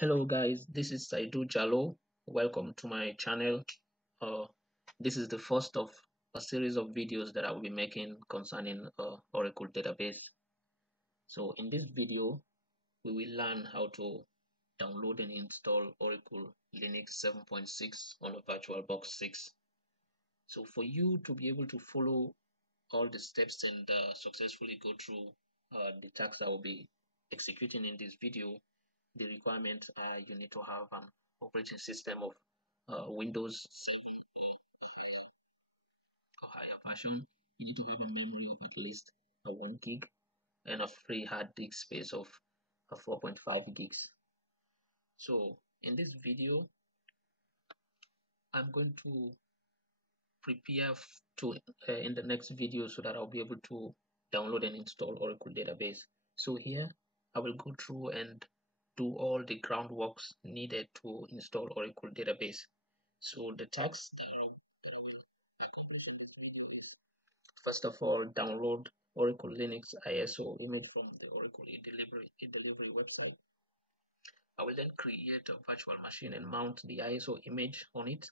Hello guys, this is Saidu Jalo. Welcome to my channel. Uh, this is the first of a series of videos that I will be making concerning Oracle database. So in this video, we will learn how to download and install Oracle Linux 7.6 on a VirtualBox 6. So for you to be able to follow all the steps and successfully go through the tasks I will be executing in this video, the requirements are you need to have an operating system of Windows 7 or higher version. You need to have a memory of at least a 1 gig and a free hard disk space of 4.5 gigs. So in this video, I'm going to prepare to in the next video so that I'll be able to download and install Oracle database. So here I will go through and do all the groundworks needed to install Oracle database. So the tasks that first of all, download Oracle Linux ISO image from the Oracle e-delivery website. I will then create a virtual machine and mount the ISO image on it.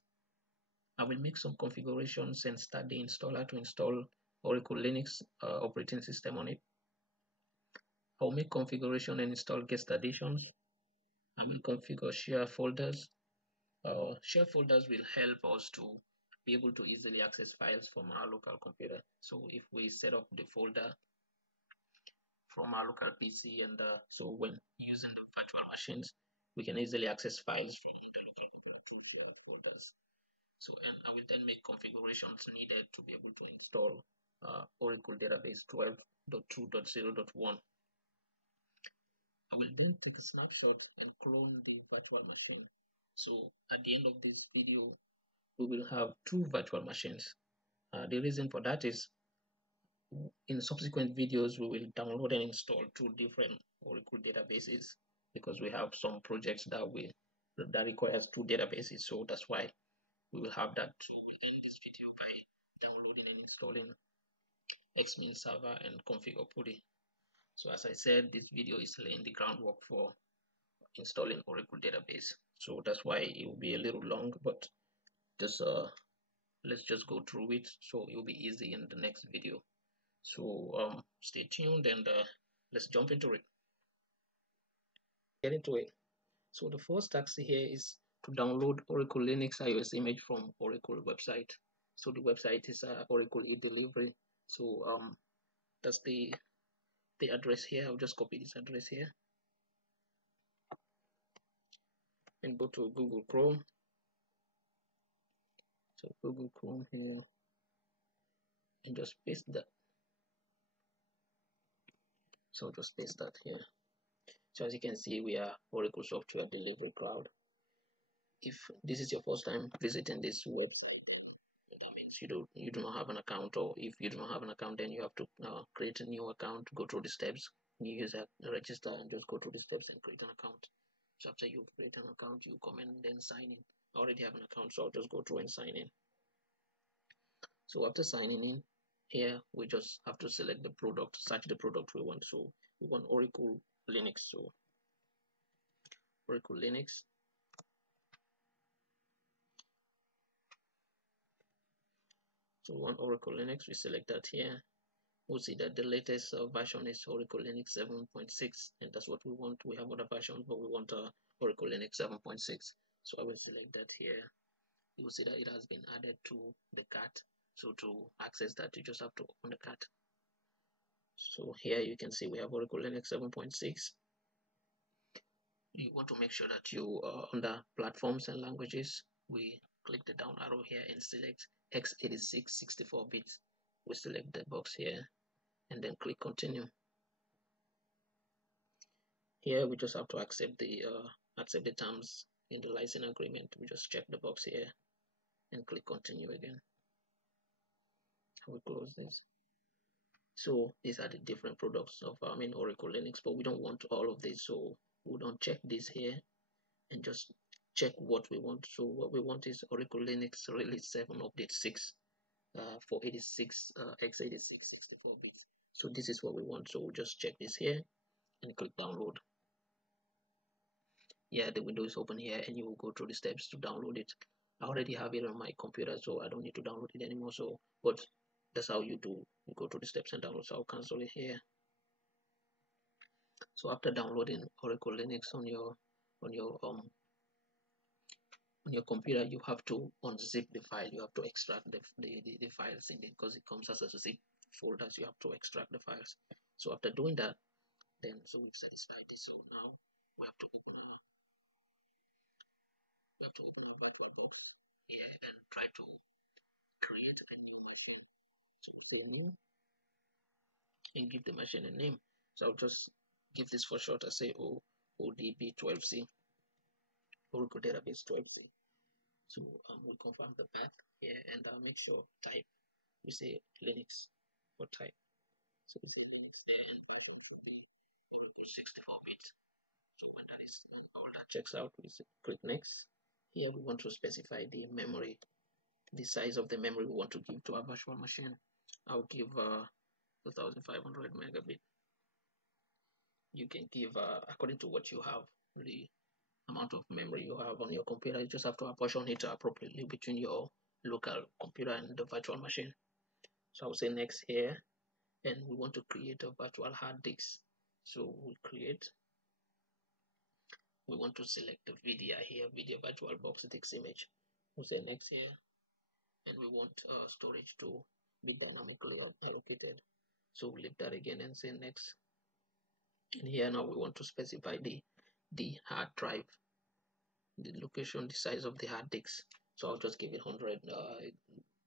I will make some configurations and start the installer to install Oracle Linux operating system on it. I'll make configuration and install guest additions. I will configure share folders. Share folders will help us to be able to easily access files from our local computer. So if we set up the folder from our local PC, and so when using the virtual machines, we can easily access files from the local computer through shared folders. So, and I will then make configurations needed to be able to install Oracle Database 12.2.0.1. I will then take a snapshot and clone the virtual machine. So at the end of this video, we will have two virtual machines. The reason for that is in subsequent videos, we will download and install two different Oracle databases because we have some projects that requires two databases. So that's why we will have that. So we'll end this video by downloading and installing Xmin server and configure PuTTY. So as I said, this video is laying the groundwork for installing Oracle database. So that's why it will be a little long, but just let's just go through it so it will be easy in the next video. So stay tuned and let's jump into it. Get into it. So the first task here is to download Oracle Linux iOS image from Oracle website. So the website is Oracle e-delivery. So that's the address here. I'll just copy this address here and go to Google Chrome. So Google Chrome here and just paste that. So just paste that here. So as you can see, we are Oracle Software Delivery Cloud. If this is your first time visiting this website, that means you do not have an account, or if you do not have an account, then you have to create a new account, go through the steps, new user register, and just go through the steps and create an account. So after you create an account, you come and then sign in. I already have an account, so I'll just go through and sign in. So after signing in, here we just have to select the product, search the product we want. So we want Oracle Linux. So Oracle Linux. So we want Oracle Linux, we select that here. We'll see that the latest version is Oracle Linux 7.6, and that's what we want. We have other versions, but we want Oracle Linux 7.6. So I will select that here. You will see that it has been added to the cart. So to access that, you just have to open the cart. So here you can see we have Oracle Linux 7.6. You want to make sure that you are under platforms and languages. We click the down arrow here and select x86 64 bits. We select the box here and then click continue. Here we just have to accept the terms in the license agreement. We just check the box here and click continue again. We close this. So these are the different products of Oracle Linux, but we don't want all of this, so we don't check this here and just check what we want. So what we want is Oracle Linux release 7 update 6 for 86 x86 64 bits. So this is what we want. So we'll just check this here and click download. yeah, the window is open here, and you will go through the steps to download it. I already have it on my computer, so I don't need to download it anymore. So, but that's how you do. You go through the steps and download. So I'll cancel it here. So after downloading Oracle Linux on your um on your computer, you have to unzip the file. You have to extract the files in it because it comes as a zip folders. You have to extract the files. So after doing that, then so we've satisfied this. So now we have to open our VirtualBox here and try to create a new machine. So say new and give the machine a name. So I'll just give this for short. I say ODB12C, Oracle Database 12C. So we'll confirm the path here and make sure type. We say Linux for type. So we say Linux there and version for the Oracle 64-bit. So when that is all that checks out, we click next. Here we want to specify the memory, the size of the memory we want to give to our virtual machine. I'll give 2500 megabit. You can give according to what you have, the amount of memory you have on your computer. You just have to apportion it appropriately between your local computer and the virtual machine. So I'll say next here, and we want to create a virtual hard disk. So we want to select the VDI here, video VirtualBox disk image. We'll say next here, and we want storage to be dynamically allocated. So we'll leave that again and say next. And here now we want to specify the hard drive, the location, the size of the hard disk. So I'll just give it 100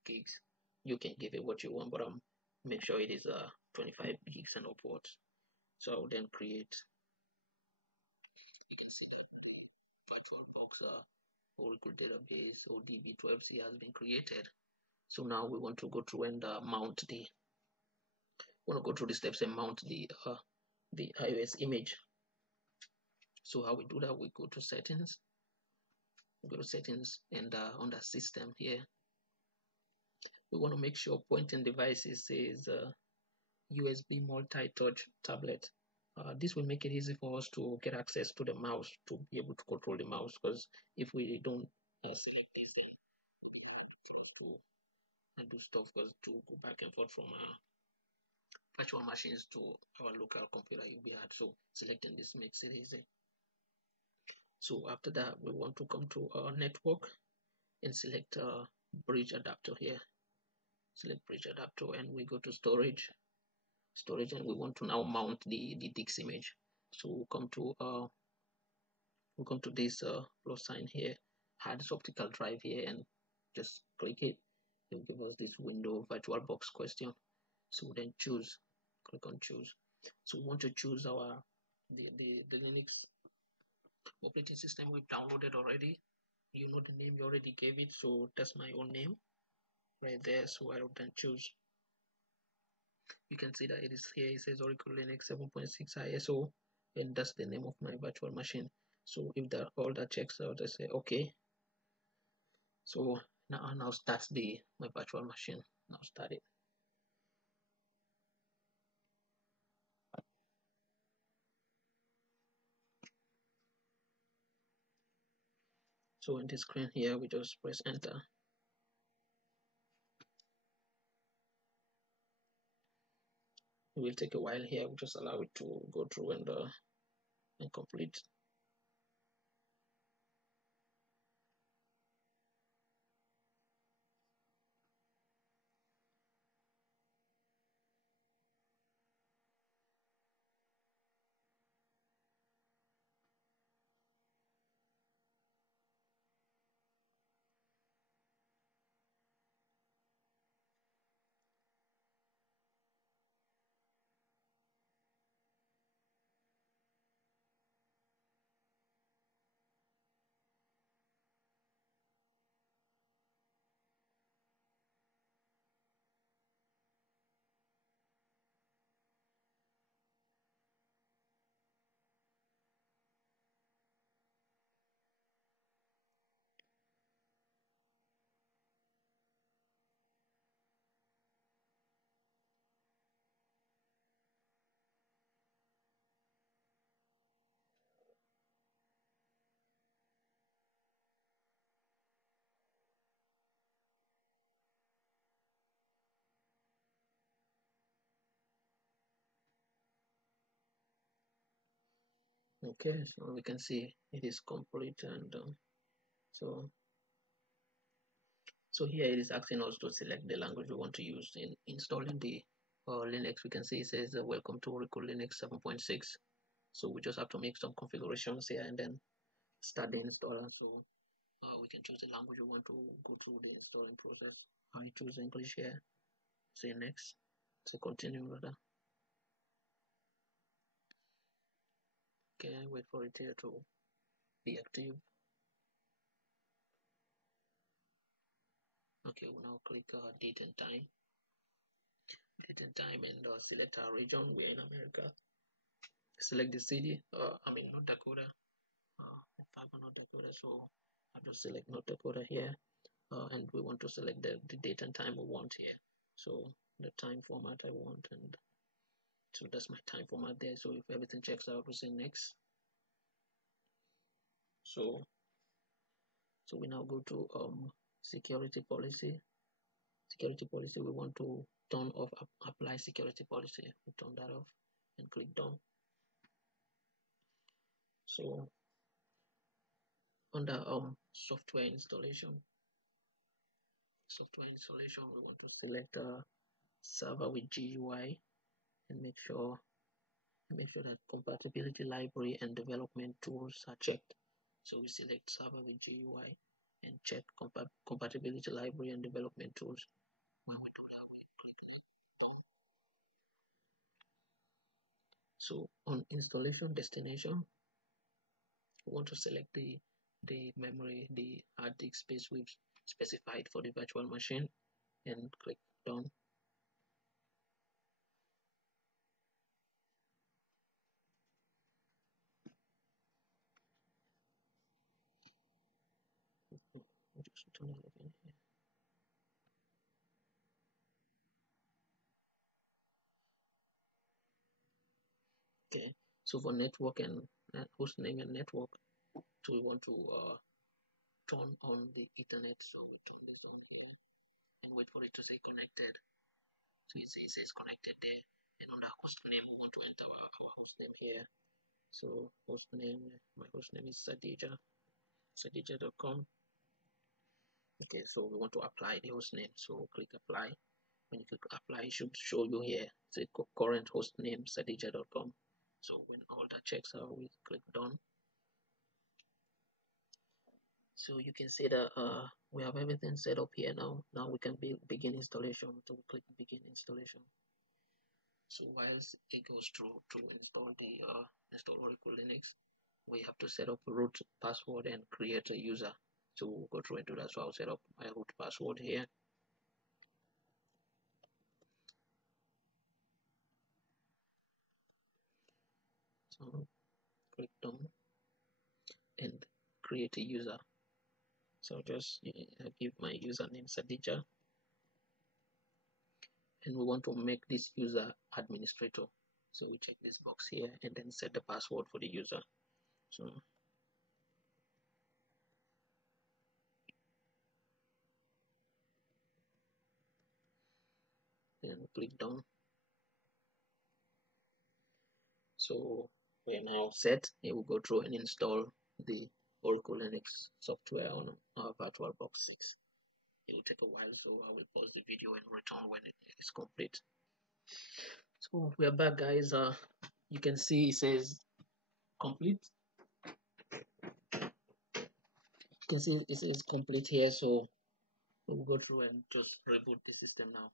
gigs. You can give it what you want, but make sure it is 25 gigs and upwards. So I'll then create. You can see the VirtualBox Oracle database ODB12C has been created. So now we want to go through and mount the. Want to go through the steps and mount the iOS image. So how we do that? We go to settings. We go to settings and under system here, we want to make sure pointing devices says USB multi-touch tablet. This will make it easy for us to get access to the mouse, to be able to control the mouse, because if we don't select this, then it will be hard to do stuff, because to go back and forth from virtual machines to our local computer, it will be hard. So selecting this makes it easy. So after that, we want to come to our network and select bridge adapter here. Select bridge adapter, and we go to storage, and we want to now mount the disk image. So we'll come to this plus sign here, hard optical drive here, and just click it. It will give us this window VirtualBox question. So then choose, click on choose. So we want to choose our the Linux operating system we've downloaded already. You know the name, you already gave it, so that's my own name right there. So I will then choose. You can see that it is here. It says Oracle Linux 7.6 ISO, and that's the name of my virtual machine. So if that all that checks out, I say okay. So now starts my virtual machine. Now start it. So in this screen here, we just press enter. It will take a while here. We just allow it to go through and complete. Okay, so we can see it is complete, and so here it is asking us to select the language we want to use in installing the Linux. We can see it says welcome to Oracle Linux 7.6. So we just have to make some configurations here and then start the installer. So we can choose the language we want to go through the installing process. I choose English here. Say next. So continue rather. Okay, wait for it here to be active. Okay, we'll now click date and time. Date and time, and select our region. We're in America. Select the city. North Dakota. If I'm North Dakota, so I just select North Dakota here. And we want to select the date and time we want here. So the time format I want, and so that's my time format there. So if everything checks out, we say next. So we now go to security policy. Security policy, we want to turn off apply security policy. We turn that off and click done. So under software installation, we want to select server with GUI and make sure that compatibility library and development tools are checked. So we select server with GUI and check compatibility library and development tools. When we do that, we click on. So on installation destination, we want to select the memory, the hard disk space we've specified for the virtual machine, and click done. Just turn it again here. Okay, so for network and host name and network, so we want to turn on the Ethernet. So we turn this on here and wait for it to say connected. So it says connected there. And on the host name, we want to enter our host name here. So host name, my host name is sadija.com. Okay, so we want to apply the host name. So click apply. When you click apply, it should show you here. Say current host name sadija.com. So when all that checks out, we click done. So you can see that we have everything set up here now. Now we can begin installation. So we click begin installation. So whilst it goes through to install the install Oracle Linux, we have to set up a root password and create a user. So we'll go through and do that. So I'll set up my root password here. So click done and create a user. So just give my username Sadija, and we want to make this user administrator. So we check this box here and then set the password for the user. So then click done. So we're now set. It will go through and install the Oracle Linux software on our VirtualBox 6. It will take a while, so I will pause the video and return when it is complete. So we are back, guys. You can see it says complete. You can see it says complete here, so we'll go through and just reboot the system now.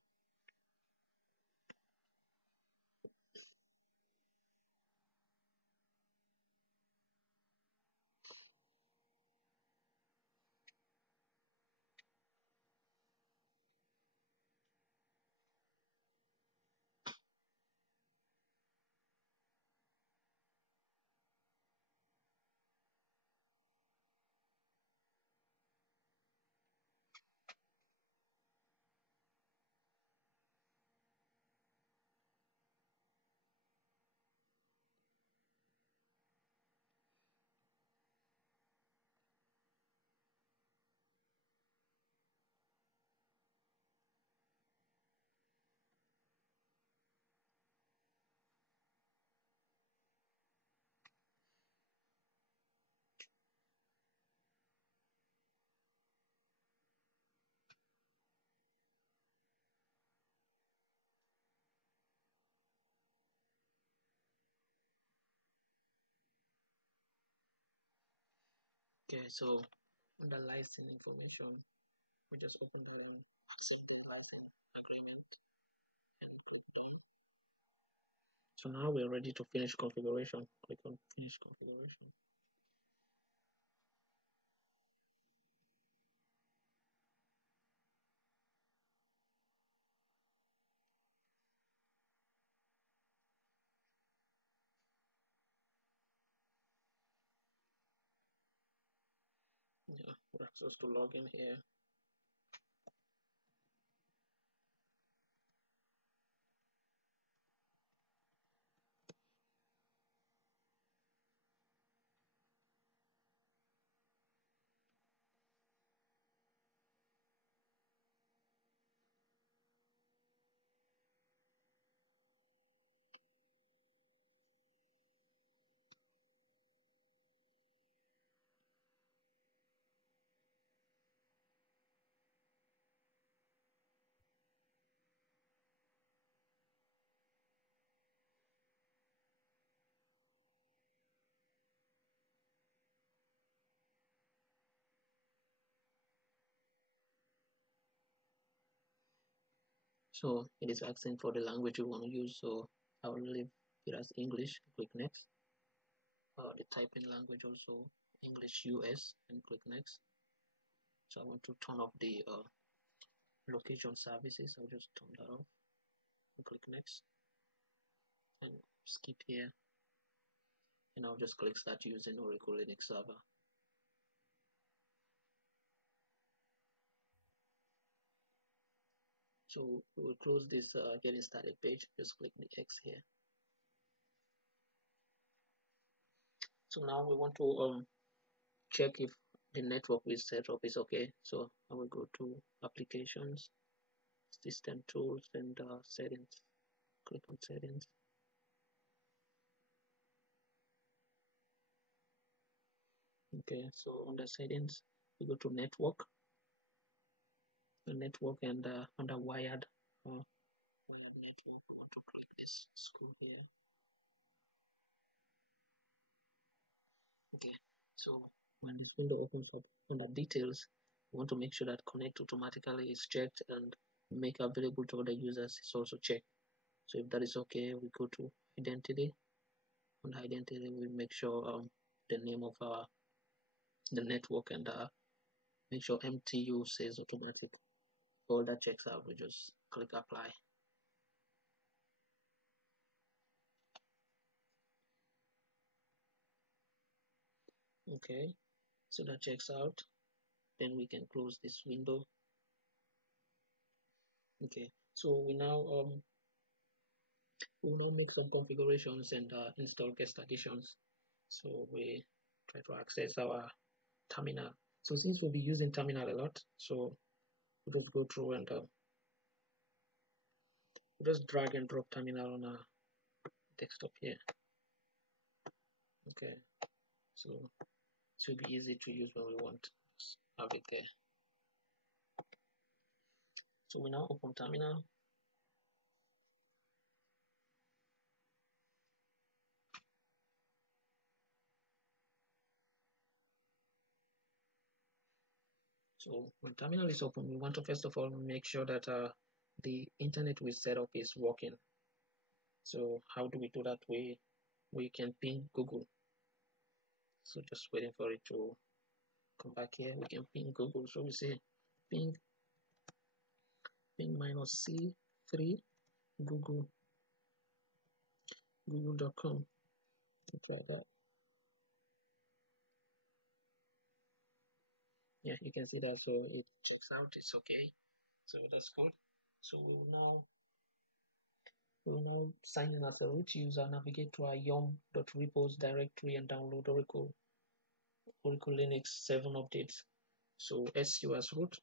Okay, so under license information, we just open the agreement. So now we're ready to finish configuration. Click on finish configuration. Yeah, we're supposed to log in here. So it is asking for the language you want to use. So I will leave it as English. Click next. The typing language also English US and click next. So I want to turn off the location services. I'll just turn that off and click next and skip here. And I'll just click start using Oracle Linux server. So we'll close this getting started page. Just click the X here. So now we want to check if the network we set up is okay. So I will go to applications, system tools, and settings. Click on settings. Okay, so under settings, we go to network, and under wired network, we want to click this screw here. Okay, so when this window opens up under details, we want to make sure that connect automatically is checked and make available to other users is also checked. So if that is okay, we go to identity. On identity, we make sure the name of the network and make sure MTU says automatic. All that checks out, we just click apply. Okay, so that checks out. Then we can close this window. Okay, so we now make some configurations and install guest additions. So we try to access our terminal. So since we'll be using terminal a lot, so we'll just go through and just drag and drop terminal on our desktop here. Okay, so it will be easy to use when we want. Just have it there. So we now open terminal. So when terminal is open, we want to first of all make sure that the internet we set up is working. So how do we do that? We can ping Google. So just waiting for it to come back here. We can ping Google. So we say ping -c3 google.com. Try that. Yeah, you can see that. So it checks out. It's okay. So that's good. So we will now sign in as a root user, navigate to our yum.repos directory and download Oracle Linux 7 updates. So su as root.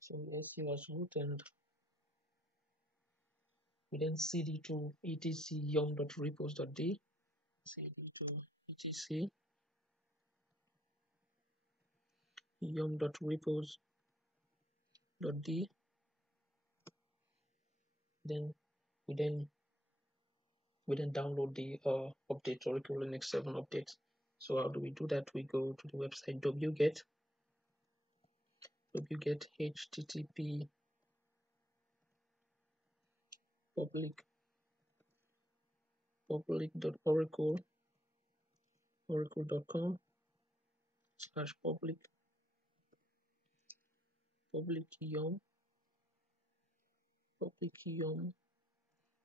So su as root, and we then cd to etc yum.repos.d. cd to etc yum.repos.d. then we then download the update, Oracle Linux 7 update. So how do we do that? We go to the website wget http public.oracle.com / public yum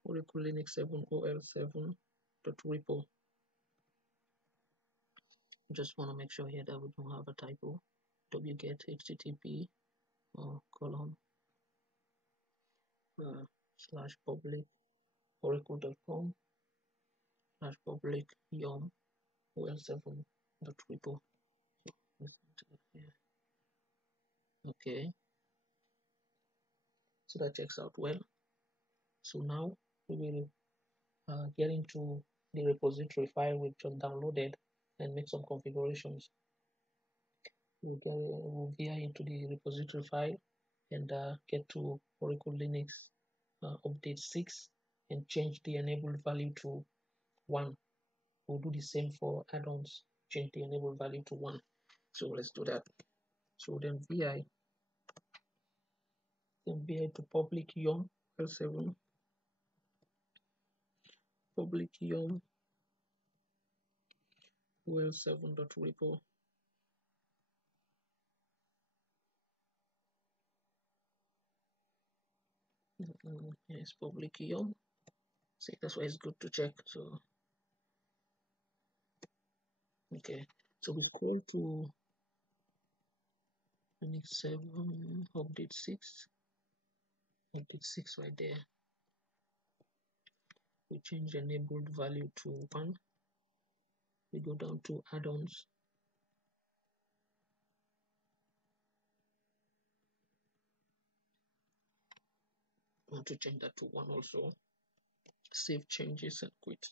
Oracle Linux 7 ol7.repo. Just want to make sure here that we don't have a typo. Wget http colon / public oracle.com / public yum ol7.repo. Okay, so that checks out well. So now we will get into the repository file we just downloaded and make some configurations. We'll veer into the repository file and get to Oracle Linux update 6 and change the enabled value to 1. We'll do the same for add-ons, change the enabled value to 1. So let's do that. So then vi to public yum l7 public yum ol7.repo. Yes, public yum. See, that's why it's good to check. So okay, so we scroll to Unix 7 update 6 right there. We change enabled value to 1. We go down to add-ons. I want to change that to 1 also. Save changes and quit.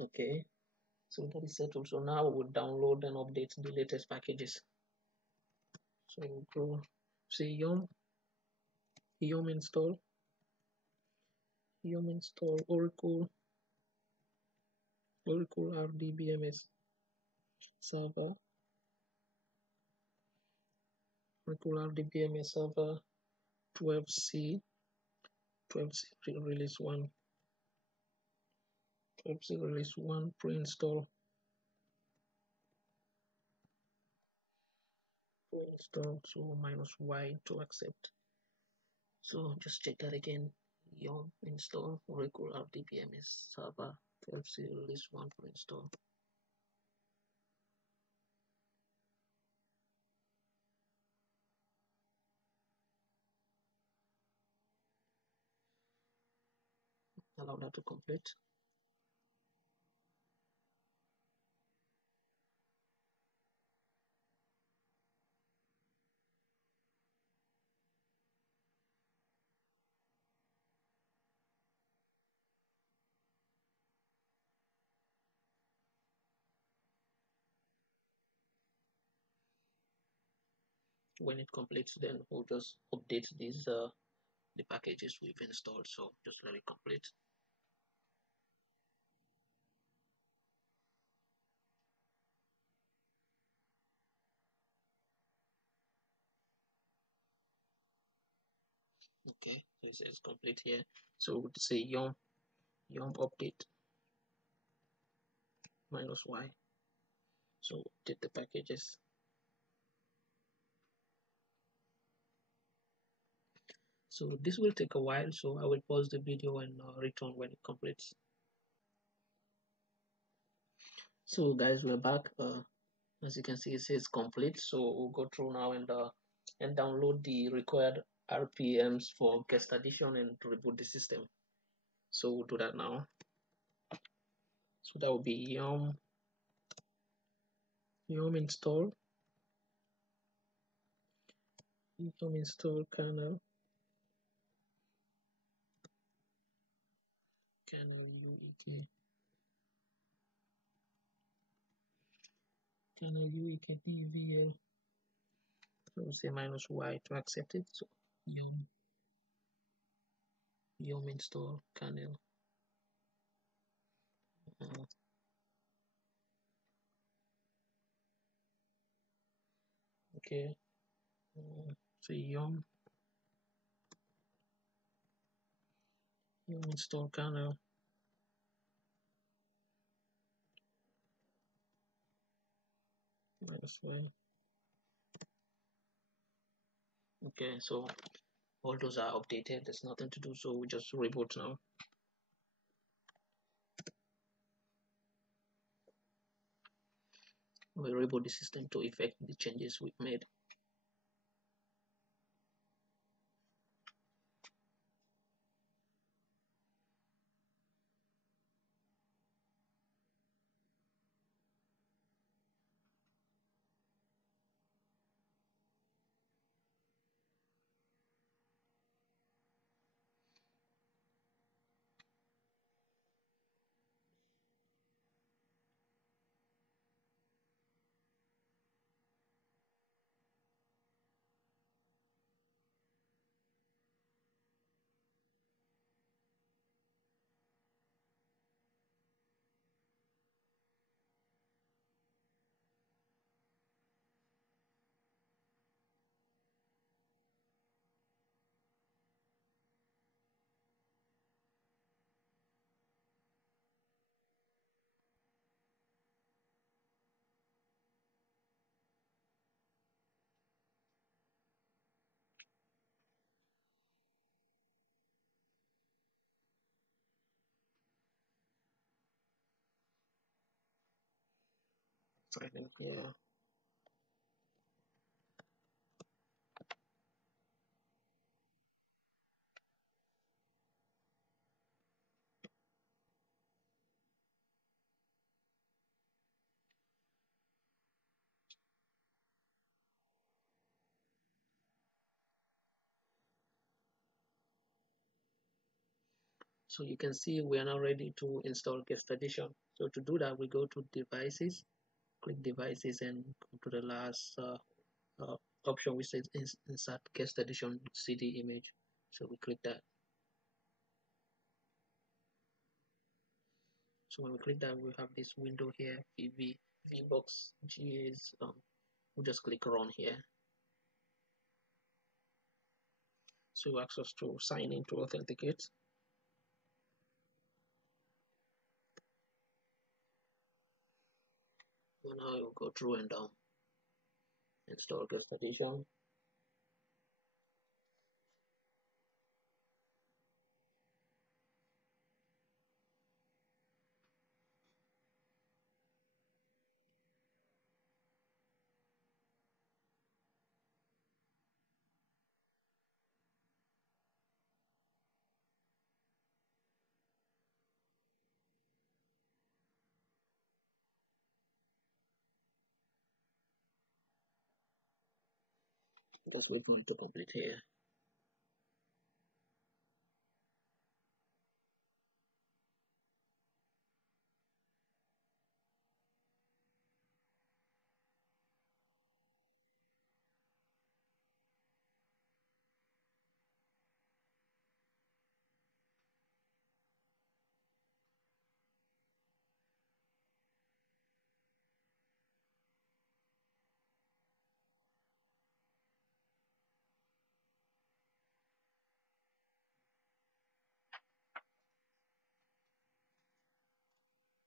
Okay, so that is settled. So now we'll download and update the latest packages. So we'll go say yum install Oracle RDBMS server, Oracle RDBMS server 12c release 1 pre-install so -y to accept. So just check that again. Yum install Oracle RDBMS server 12c release 1 pre-install. Allow that to complete. When it completes, then we'll just update these the packages we've installed. So just let it complete. Okay, so it says complete here. So we'll say yum update -y. So update the packages. So this will take a while, so I will pause the video and return when it completes. So guys, we're back. As you can see, it says complete. So we'll go through now and download the required RPMs for guest addition and to reboot the system. So we'll do that now. So that will be yum install kernel kernel uek kernel uek dvl. So say -y to accept it. So yum install kernel. Okay. So yum install kernel. -y. Okay, so all those are updated. There's nothing to do, so we just reboot now. We reboot the system to effect the changes we've made. I think here. So you can see we are now ready to install guest edition. So to do that, we go to devices, click devices, and go to the last option which says insert guest edition CD image. So we click that. So when we click that, we have this window here, VBox GAs. We just click run here. So it asks us to sign in to authenticate. And now you go through and install guest edition. Just wait for it to complete here.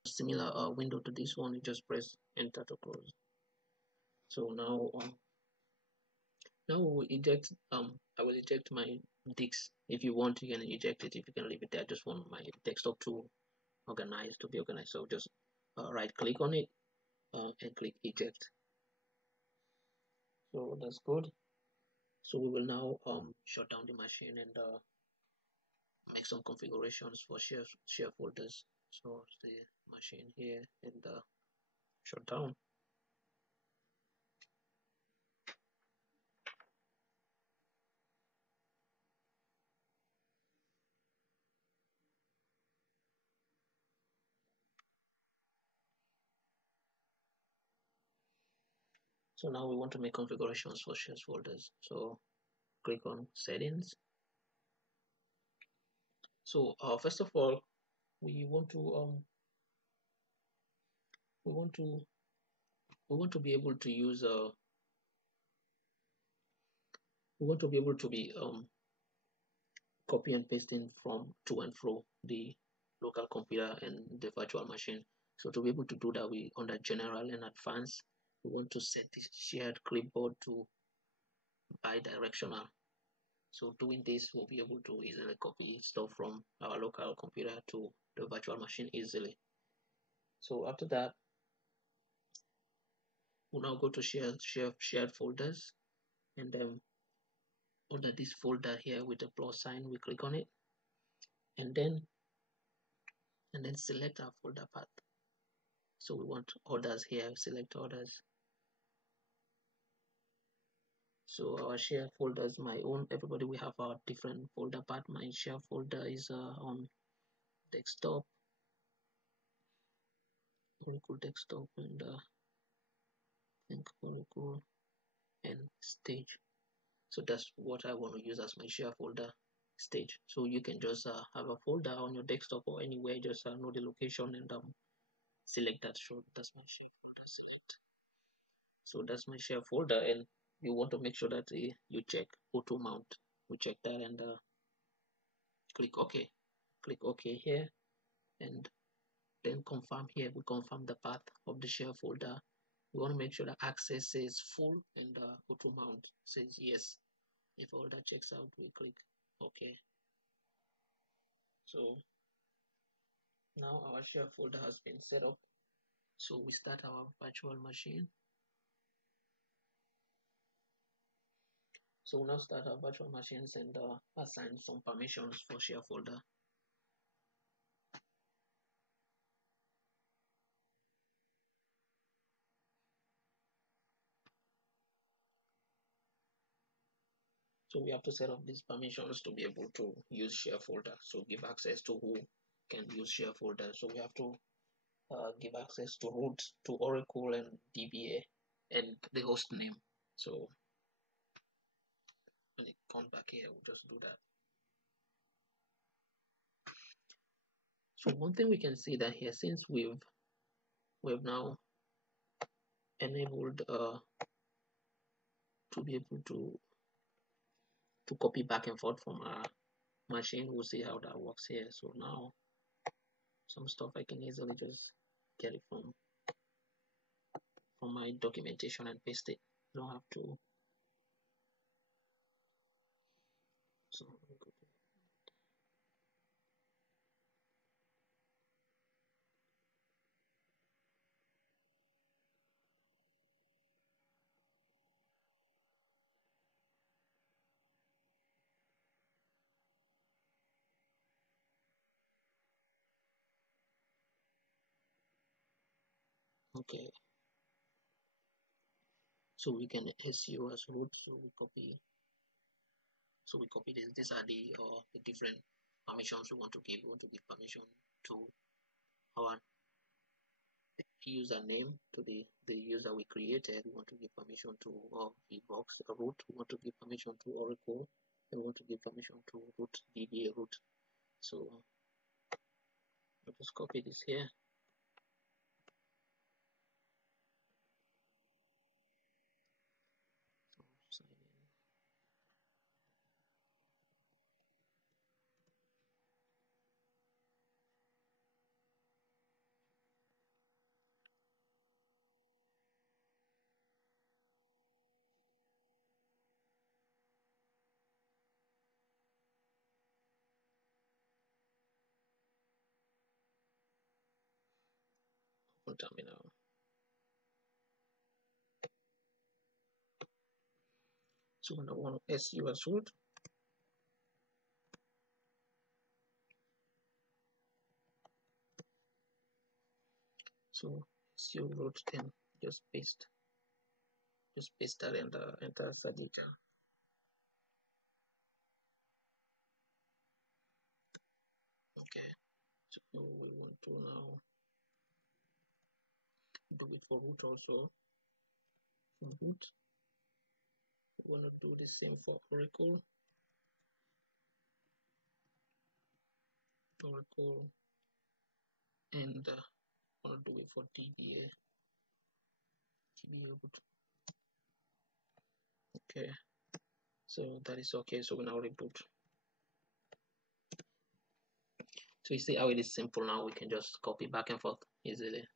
Similar window to this one, you just press enter to close. So now we will eject. I will eject my disk. If you want, you can eject it. If you can leave it there, I just want my desktop to to be organized. So just right click on it and click eject. So that's good. So we will now shut down the machine and make some configurations for share folders. So the machine here and shut down. So now we want to make configurations for shares folders. So click on settings. So first of all, we want to we want to we want to be able to use we want to be able to be copy and pasting from to and fro the local computer and the virtual machine. So to be able to do that, we under general and advanced, we want to set the shared clipboard to bidirectional. So doing this, we'll be able to easily copy stuff from our local computer to the virtual machine easily. So after that, we'll now go to shared folders, and then under this folder here with the plus sign, we click on it, and then select our folder path. So we want others here, select others. So our share folders, my own, everybody we have our different folder path. My share folder is on desktop, Oracle desktop, and I think Oracle and stage. So that's what I want to use as my share folder, stage. So you can just have a folder on your desktop or anywhere, just know the location and select that. So that's my share folder select. So that's my share folder, and you want to make sure that you check auto mount. We check that and click OK. Click OK here, and then confirm here. We confirm the path of the share folder. We want to make sure that access says full and auto mount says yes. If all that checks out, we click OK. So now our share folder has been set up. So we start our virtual machine. So we'll now start our virtual machines and assign some permissions for share folder. So we have to set up these permissions to be able to use share folder. So give access to who can use share folder. So we have to give access to root, to Oracle and DBA, and the host name. So when it comes back here, we'll just do that. So one thing we can see that here, since we've now enabled to be able to copy back and forth from our machine, we'll see how that works here. So now some stuff I can easily just get it from my documentation and paste it. I don't have to. So okay, so we can SU as root. So we copy. So we copy this. These are the different permissions we want to give. We want to give permission to our username, to the user we created. We want to give permission to VBox root. We want to give permission to Oracle. And we want to give permission to root DBA root. So I'll just copy this here. So, on terminal. So when I want to SU as root, so SU root, then just paste that and enter Sadika. Okay, so we want to now do it for root also. root. We want to do the same for Oracle. And I want to do it for DBA root. Okay, so that is okay. So we now reboot. So you see how it is simple now. We can just copy back and forth easily.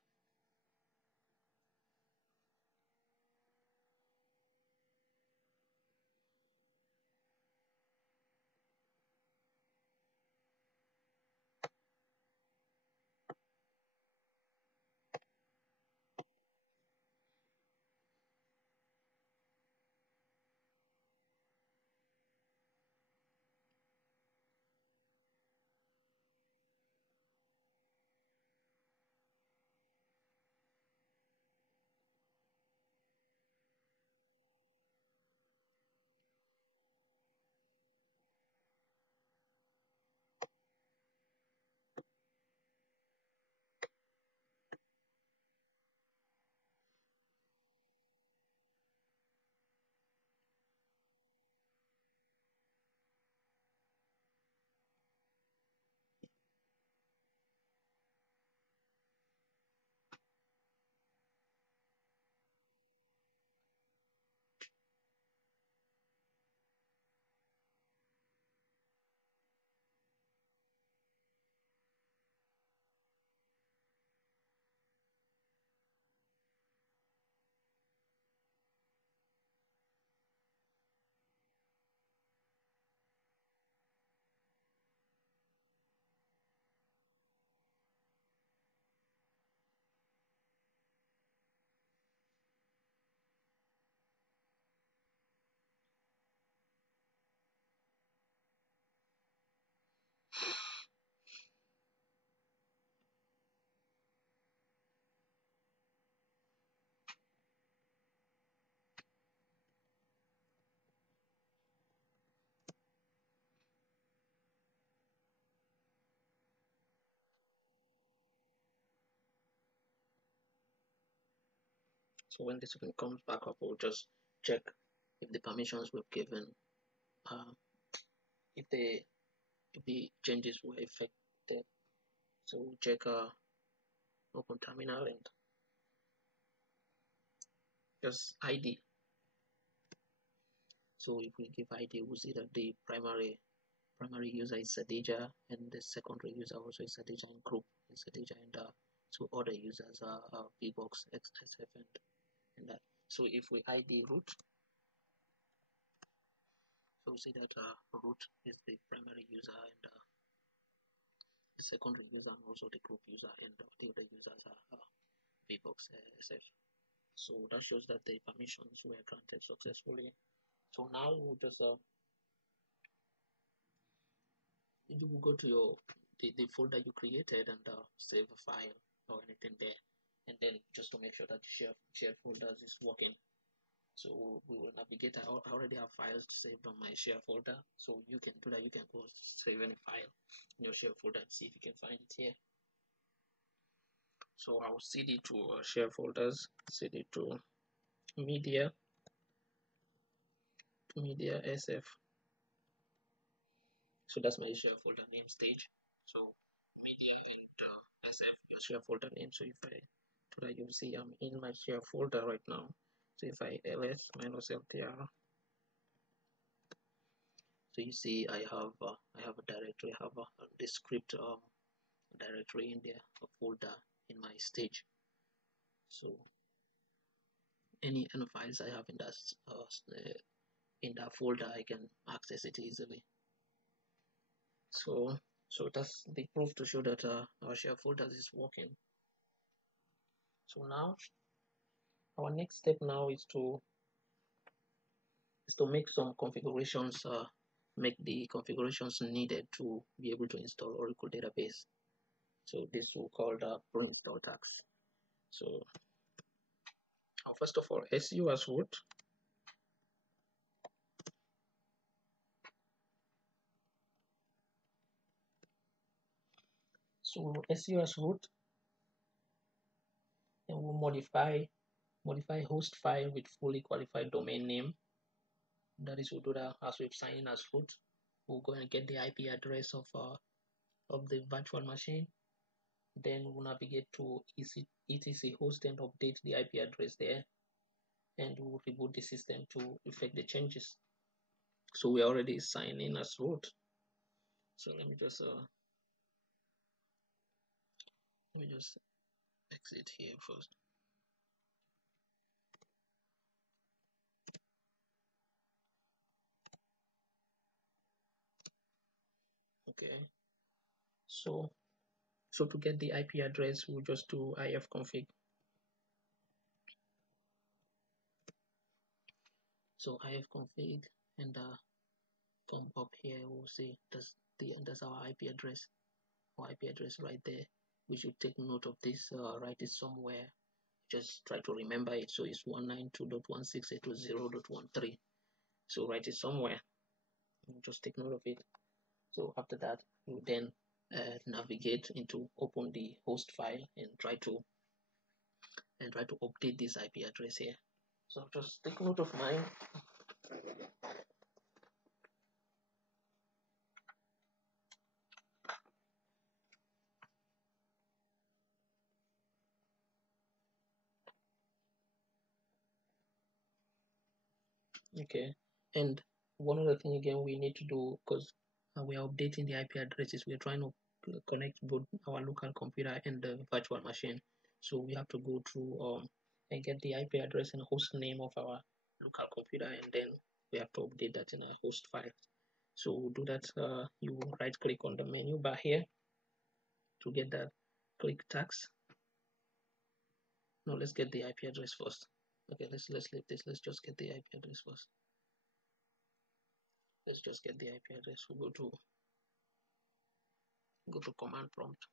So when this one comes back up, we'll just check if the permissions we've given, uh, if the changes were affected. So we'll check open terminal and just ID. So if we give ID, we'll see that the primary user is Sadija and the secondary user also is Sadija, and group is Sadija, and two other users are VBox, XSF, and that. So if we ID root, so we see that root is the primary user and the secondary user and also the group user, and the other users are VBox, SF. So that shows that the permissions were granted successfully. So now we'll just you will go to your the folder you created and save a file or anything there, and then just to make sure that shared folders is working. So we will navigate. I already have files saved on my share folder, so you can do that. You can go save any file in your share folder and see if you can find it here. So I'll cd to share folders, cd to media sf. So that's my share folder name stage. So media and sf your share folder name. So if I do that, you'll see I'm in my share folder right now. So if I ls -ltr, so you see I have a directory, I have the script directory in there, a folder in my stage. So any files I have in that folder, I can access it easily. So that's the proof to show that our share folders is working. So now our next step now is to make some configurations, make the configurations needed to be able to install Oracle database. So this will call the pre-install tags. So first of all, su as root. So su as root, and we'll modify modify host file with fully qualified domain name. That is, we'll do that as we've signed in as root. We'll go and get the IP address of the virtual machine. Then we'll navigate to etc host and update the IP address there, and we'll reboot the system to effect the changes. So we already signed in as root. So let me just exit here first. Okay. So to get the IP address, we'll just do ifconfig. So ifconfig, and come up here, we'll see that's our IP address. Our IP address right there. We should take note of this, write it somewhere. Just try to remember it. So it's 192.168.0.13. So write it somewhere. Just take note of it. So after that, you then navigate into open the host file and try to update this IP address here. So just take note of mine. Okay, and one other thing again we need to do, because we are updating the IP addresses, we're trying to connect both our local computer and the virtual machine. So we have to go through and get the IP address and host name of our local computer, and then we have to update that in a host file. So we'll do that. You right click on the menu bar here to get that. Click tags. Now let's get the IP address first. Okay, let's leave this. Let's just get the IP address first. Let's just get the IP address. We'll go to command prompt.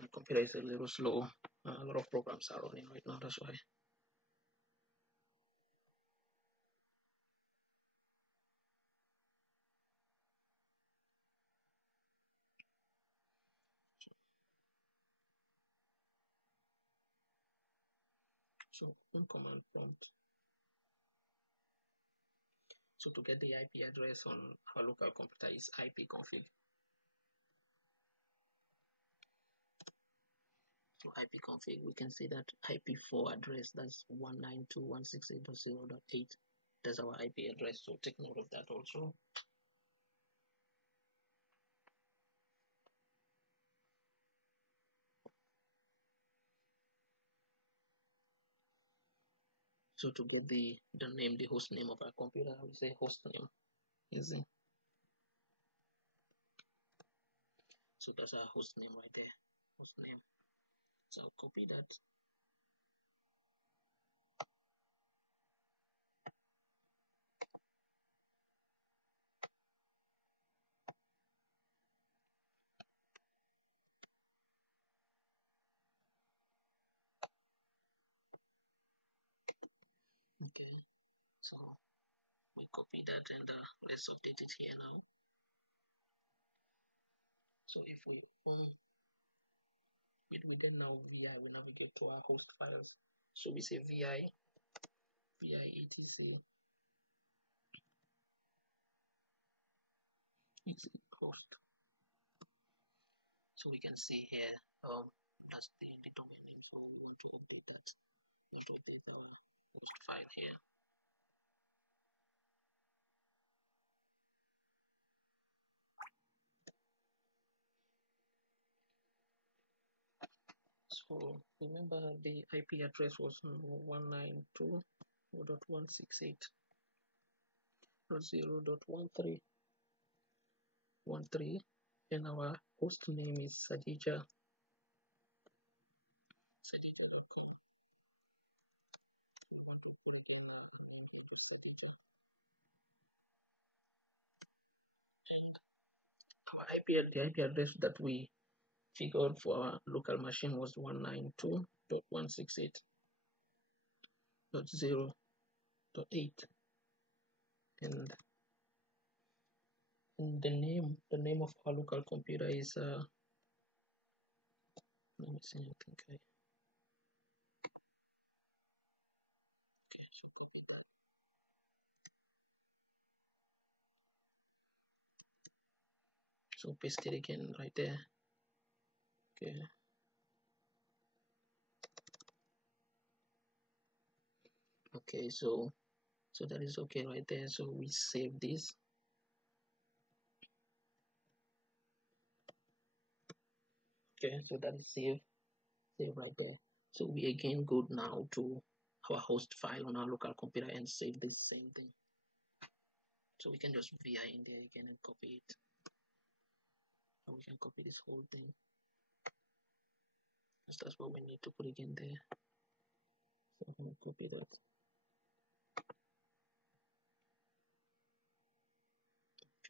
My computer is a little slow. A lot of programs are running right now, that's why. So on command prompt. So to get the IP address on our local computer is Ifconfig. So Ifconfig, we can see that IP4 address, that's 192.168.0.8. That's our IP address, so take note of that also. So to get the name, the host name of our computer, we say host name. Easy. So that's our host name right there. Host name. So I'll copy that. Okay. So we copy that, and let's update it here now. So if we then now vi, we navigate to our host files. So we say vi etc host. So we can see here that's the domain name. So we want to update that. We want to update our host file here. So remember the IP address was 192.168.0.13, and our host name is sadija.com. We want to put again into Sadija. And the IP address that we figured for our local machine was 192.168.0.8, and And the name of our local computer is let me see, I think I so paste it again right there. Okay. Okay, so that is okay right there. So we save this. Okay, so that is save right there. So we again go now to our host file on our local computer and save this same thing. So we can just vi in there again and copy it. Or we can copy this whole thing. Because that's what we need to put again there. So I'm gonna copy that.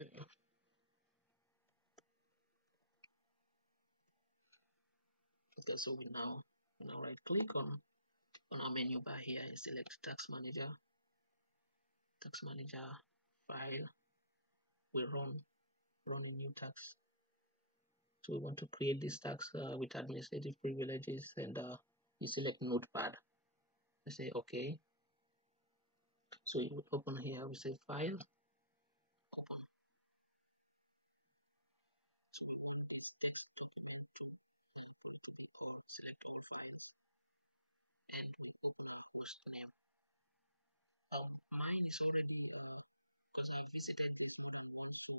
Okay. Okay, so we now right click on our menu bar here and select task manager file. We run a new task. So we want to create this task with administrative privileges, and you select notepad. I say okay. So you would open here, we say file, open. So we or select all files, and we open our host name. Mine is already because I've visited this more than once, so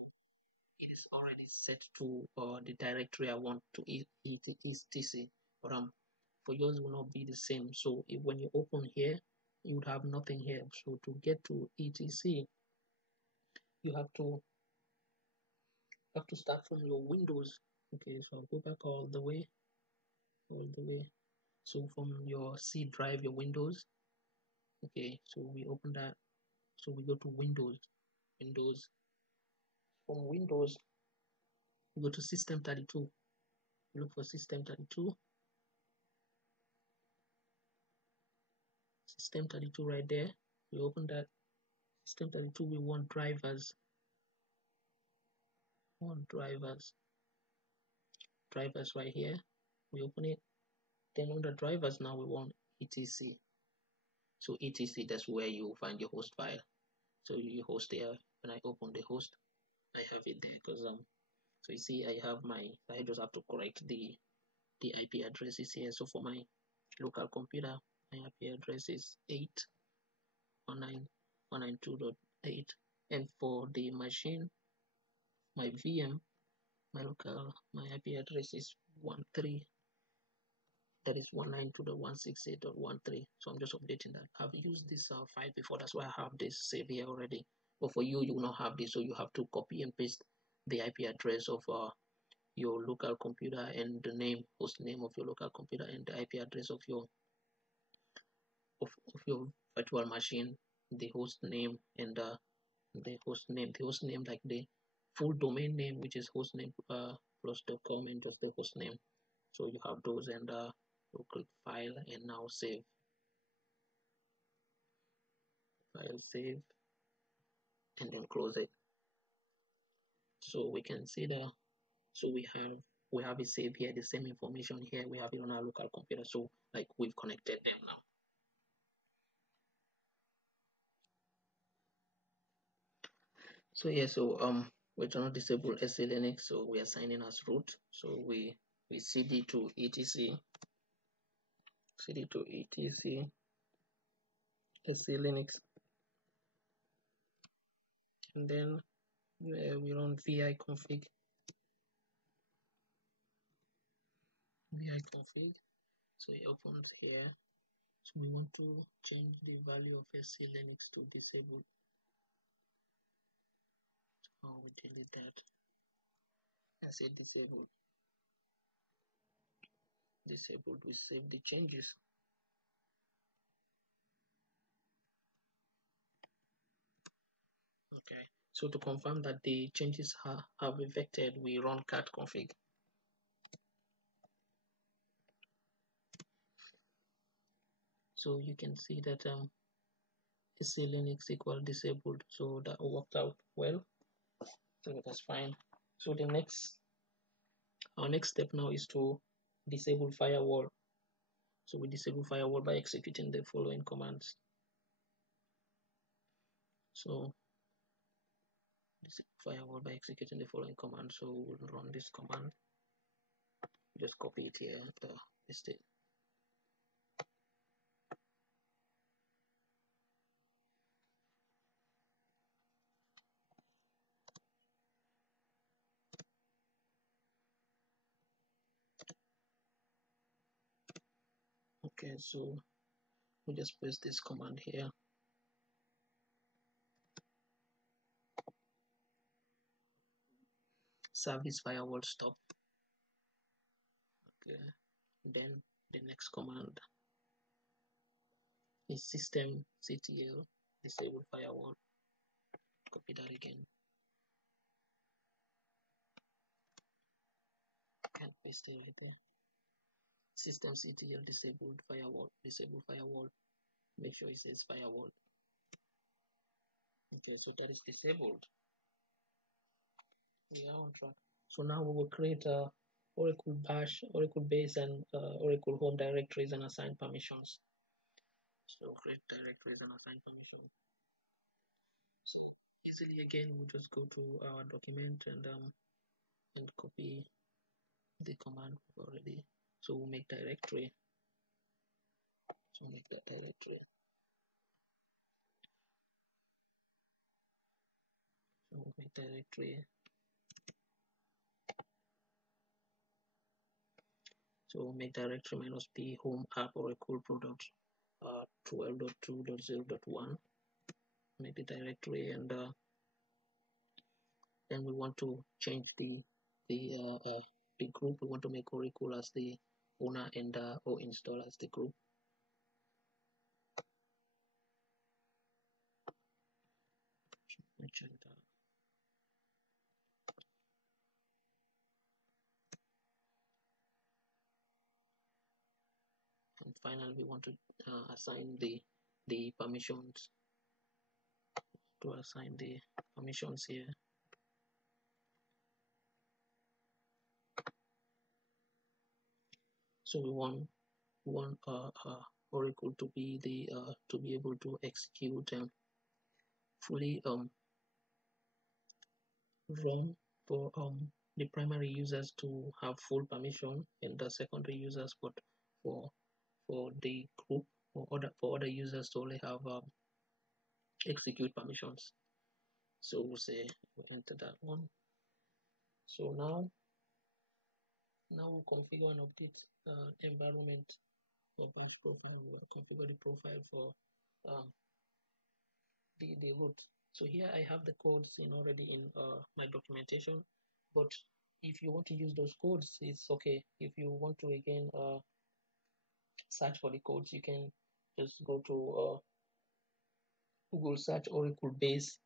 it is already set to the directory I want to etc. But for yours will not be the same. So when you open here, you would have nothing here. So to get to etc, you have to start from your Windows. Okay, so I'll go back all the way. So from your C drive, your Windows. Okay, so we open that. So we go to Windows. From Windows, we go to System 32. Look for System 32. System 32 right there. We open that. System 32, we want drivers. Drivers right here. We open it. Then under drivers now we want etc. So etc, that's where you find your host file. So you host there. When I open the host, I have it there because so you see I have I just have to correct the IP addresses here. So for my local computer, my IP address is 8.192.8, and for the machine, my VM, my IP address is 13. That is 192.168.13. So I'm just updating that. I've used this file before, that's why I have this saved here already. But for you, you will not have this, so you have to copy and paste the IP address of your local computer and the host name of your local computer, and the IP address of your virtual machine, the host name, and the host name like the full domain name, which is hostname plus.com, and just the host name. So you have those, and you click file and now save. File save, and then close it. So we can see we have it saved here, the same information here, we have it on our local computer. So like we've connected them now. So yeah, so we're trying to disable SC Linux, so we are signing as root. So we cd to etc SC Linux, and then we run vi config. So it opens here. So we want to change the value of SC Linux to disabled. So we delete that. I said disabled. We save the changes. Okay, so to confirm that the changes have affected, we run cat config. So you can see that SC Linux equal disabled, so that worked out well. So that's fine. So our next step now is to disable firewall. So we disable firewall by executing the following commands. So disable firewall by executing the following command. So we'll run this command. Just copy it here and paste it. Okay, so we just paste this command here. Service firewall stop. Okay, then the next command is systemctl disable firewall. Copy that again. Can paste it right there. Systemctl disabled firewall. Disable firewall. Make sure it says firewall. Okay, so that is disabled. We are on track. So now we will create a Oracle bash, Oracle base, and Oracle home directories and assign permissions. So create directories and assign permissions. So easily again, we just go to our document and copy the command we've already. So we'll make directory. So make that directory. So we'll make directory. So we'll make directory -p home app Oracle product 12.2.0.1. Make the directory, and then we want to change the group. We want to make Oracle as the owner and Uninstall as the group. And finally, we want to assign the permissions. To assign the permissions here. So we want Oracle to be to be able to execute and fully run for the primary users to have full permission, and the secondary users, but for the group or other users to only have execute permissions. So we'll say we enter that one. So now we'll configure and update environment weapons profile. We'll configure the profile for the root. So here I have the codes already in my documentation, but if you want to use those codes, it's okay. If you want to again search for the codes, you can just go to Google search Oracle base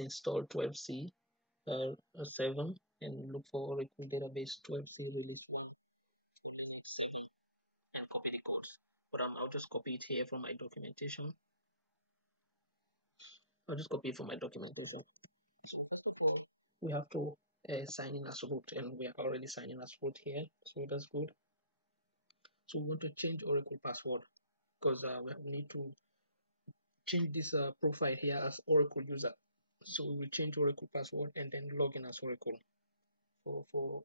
install 12c 7 and look for Oracle database 12c release 1 and copy the codes. But I'll just copy it here from my documentation. I'll just copy it from my documentation. So first of all, we have to sign in as root, and we are already signing as root here, so that's good. So we want to change Oracle password because we need to change this profile here as Oracle user. So we will change Oracle password and then log in as Oracle for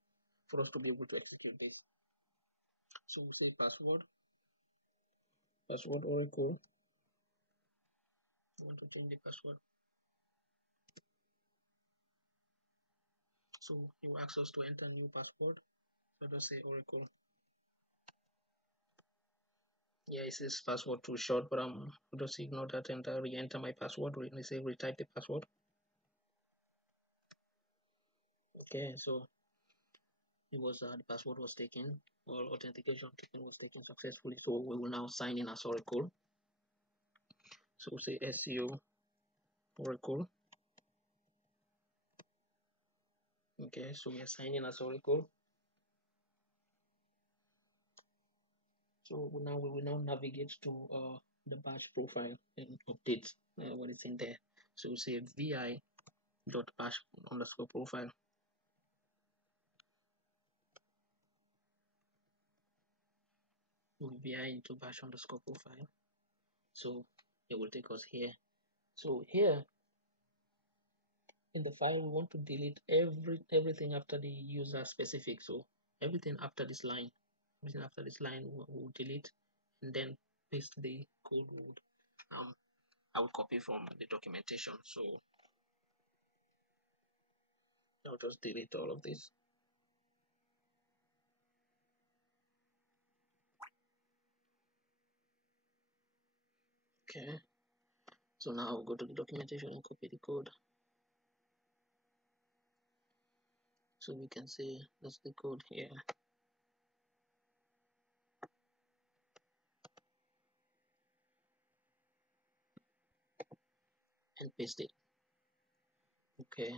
us to be able to execute this. So we say password Oracle. We want to change the password. So it will ask us to enter new password. So just say Oracle. Yeah, it says password too short, but I'm just ignore that and re-enter my password. Let's say retype the password. Okay, so it was the password was taken, or authentication token was taken successfully. So we will now sign in as Oracle. So we'll say SU Oracle. Okay, so we are signing as Oracle. So now we will now navigate to the bash profile and update what is in there. So we say vi dot bash underscore profile. We are into bash underscore profile. So it will take us here. So here in the file, we want to delete everything after the user specific. So everything after this line, we'll delete, and then paste the code would I will copy from the documentation. So I'll just delete all of this. Okay. So now I'll go to the documentation and copy the code. So we can see that's the code here. And paste it. Okay.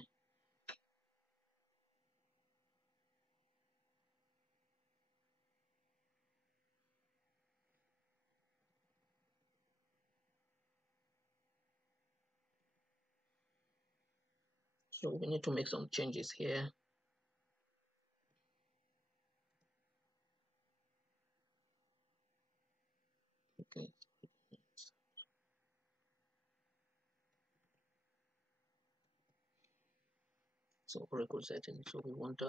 So we need to make some changes here. Okay. So Oracle settings. So we want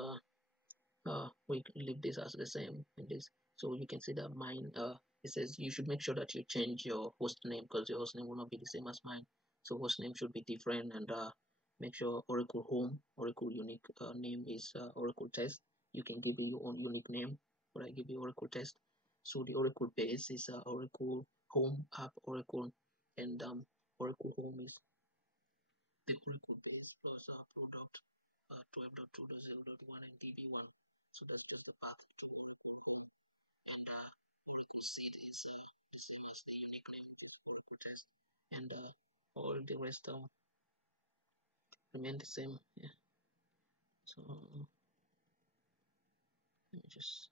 we leave this as the same in this. So you can see that mine it says you should make sure that you change your host name, because your host name will not be the same as mine. So host name should be different, and make sure Oracle home, Oracle unique name is Oracle test. You can give it your own unique name, but I give you Oracle test. So the Oracle base is Oracle home app Oracle, and Oracle home is the Oracle base plus product 12.2.0.1 and DB1. So that's just the path to. And Oracle seed is the same as the unique name of the Oracle test, and all the rest remain the same. Yeah. So let me just.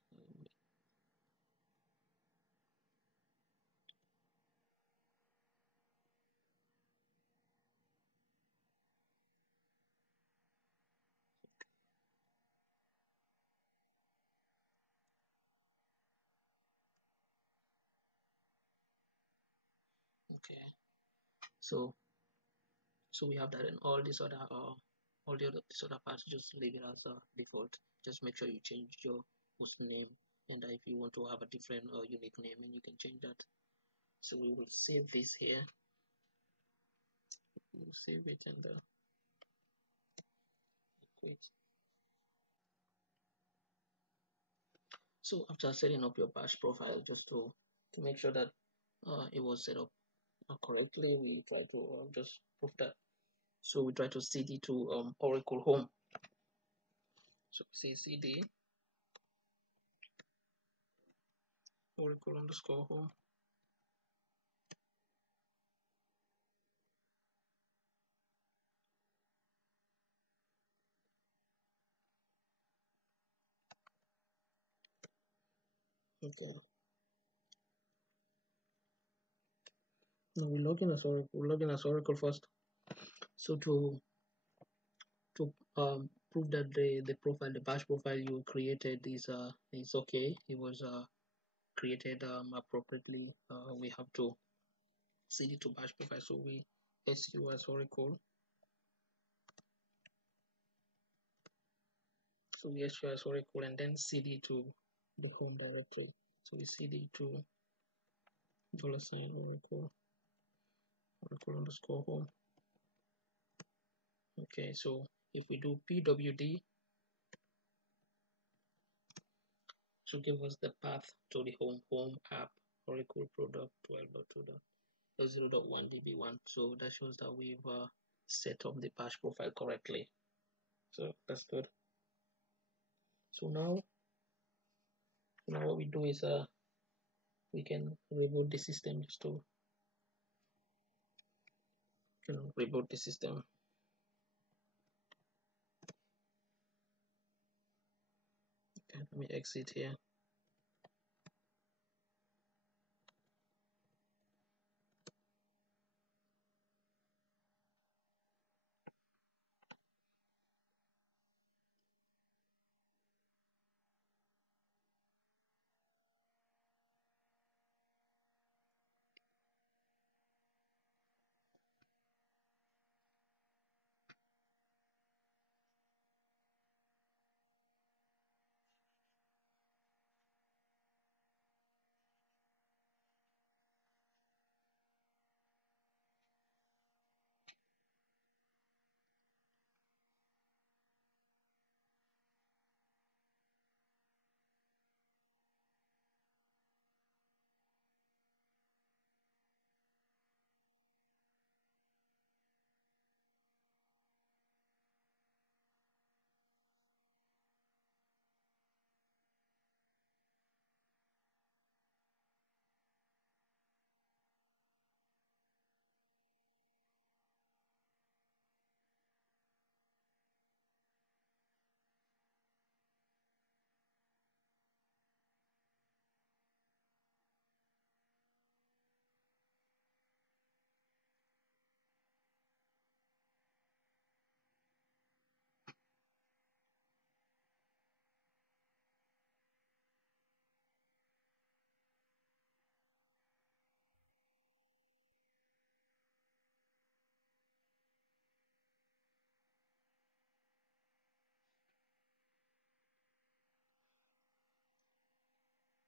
Okay. So we have that, and all this other this other parts, just leave it as default. Just make sure you change your host name, and if you want to have a different unique name, and you can change that. So we will save this here. We'll save it and quit. So after setting up your bash profile, just to make sure that it was set up correctly, we try to just prove that. So we try to cd to Oracle home. So say cd Oracle underscore home. Okay. Now we log in as Oracle. We log in as Oracle first. So to prove that the profile, the bash profile you created is okay. It was created appropriately. We have to cd to bash profile. So we su as Oracle. So we su as Oracle, and then cd to the home directory. So we cd to $Oracle underscore home. Okay, so if we do pwd, should give us the path to the home app Oracle product 12.2.0.1 db1. So that shows that we've set up the bash profile correctly. So that's good. So now what we do is we can reboot the system, just to reboot the system. Okay, let me exit here.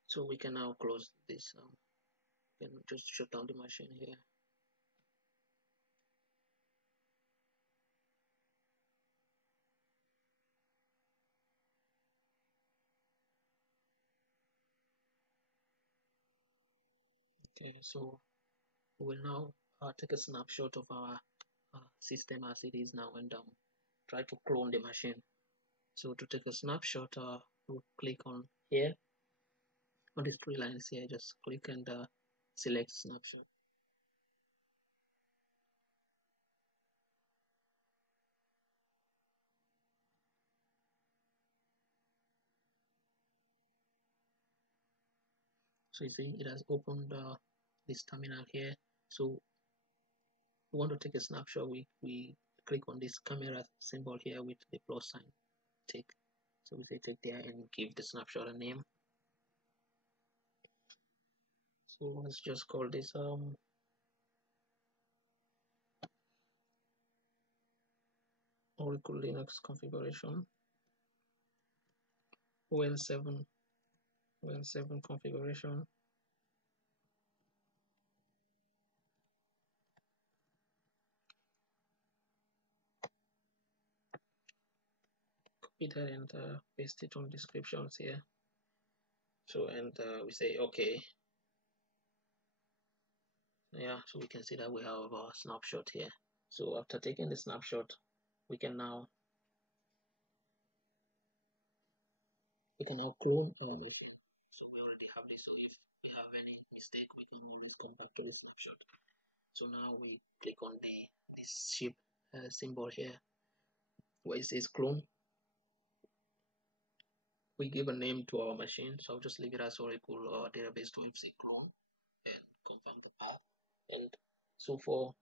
So we can now close this. Can just shut down the machine here. Okay, so we will now take a snapshot of our system as it is now and try to clone the machine. So to take a snapshot, we'll click on here on these three lines here. Just click and select snapshot. So you see it has opened this terminal here. So we want to take a snapshot. We click on this camera symbol here with the plus sign. Take. So we say take there and give the snapshot a name. So let's just call this Oracle Linux configuration ON7 configuration. Copy that and paste it on descriptions here. So and we say okay. Yeah, so we can see that we have a snapshot here. So after taking the snapshot, we can now clone our machine. So we already have this. So if we have any mistake, we can always come back to the snapshot. So now we click on this ship symbol here where it says clone. We give a name to our machine. So I'll just leave it as Oracle database to MC clone and confirm the path. And so for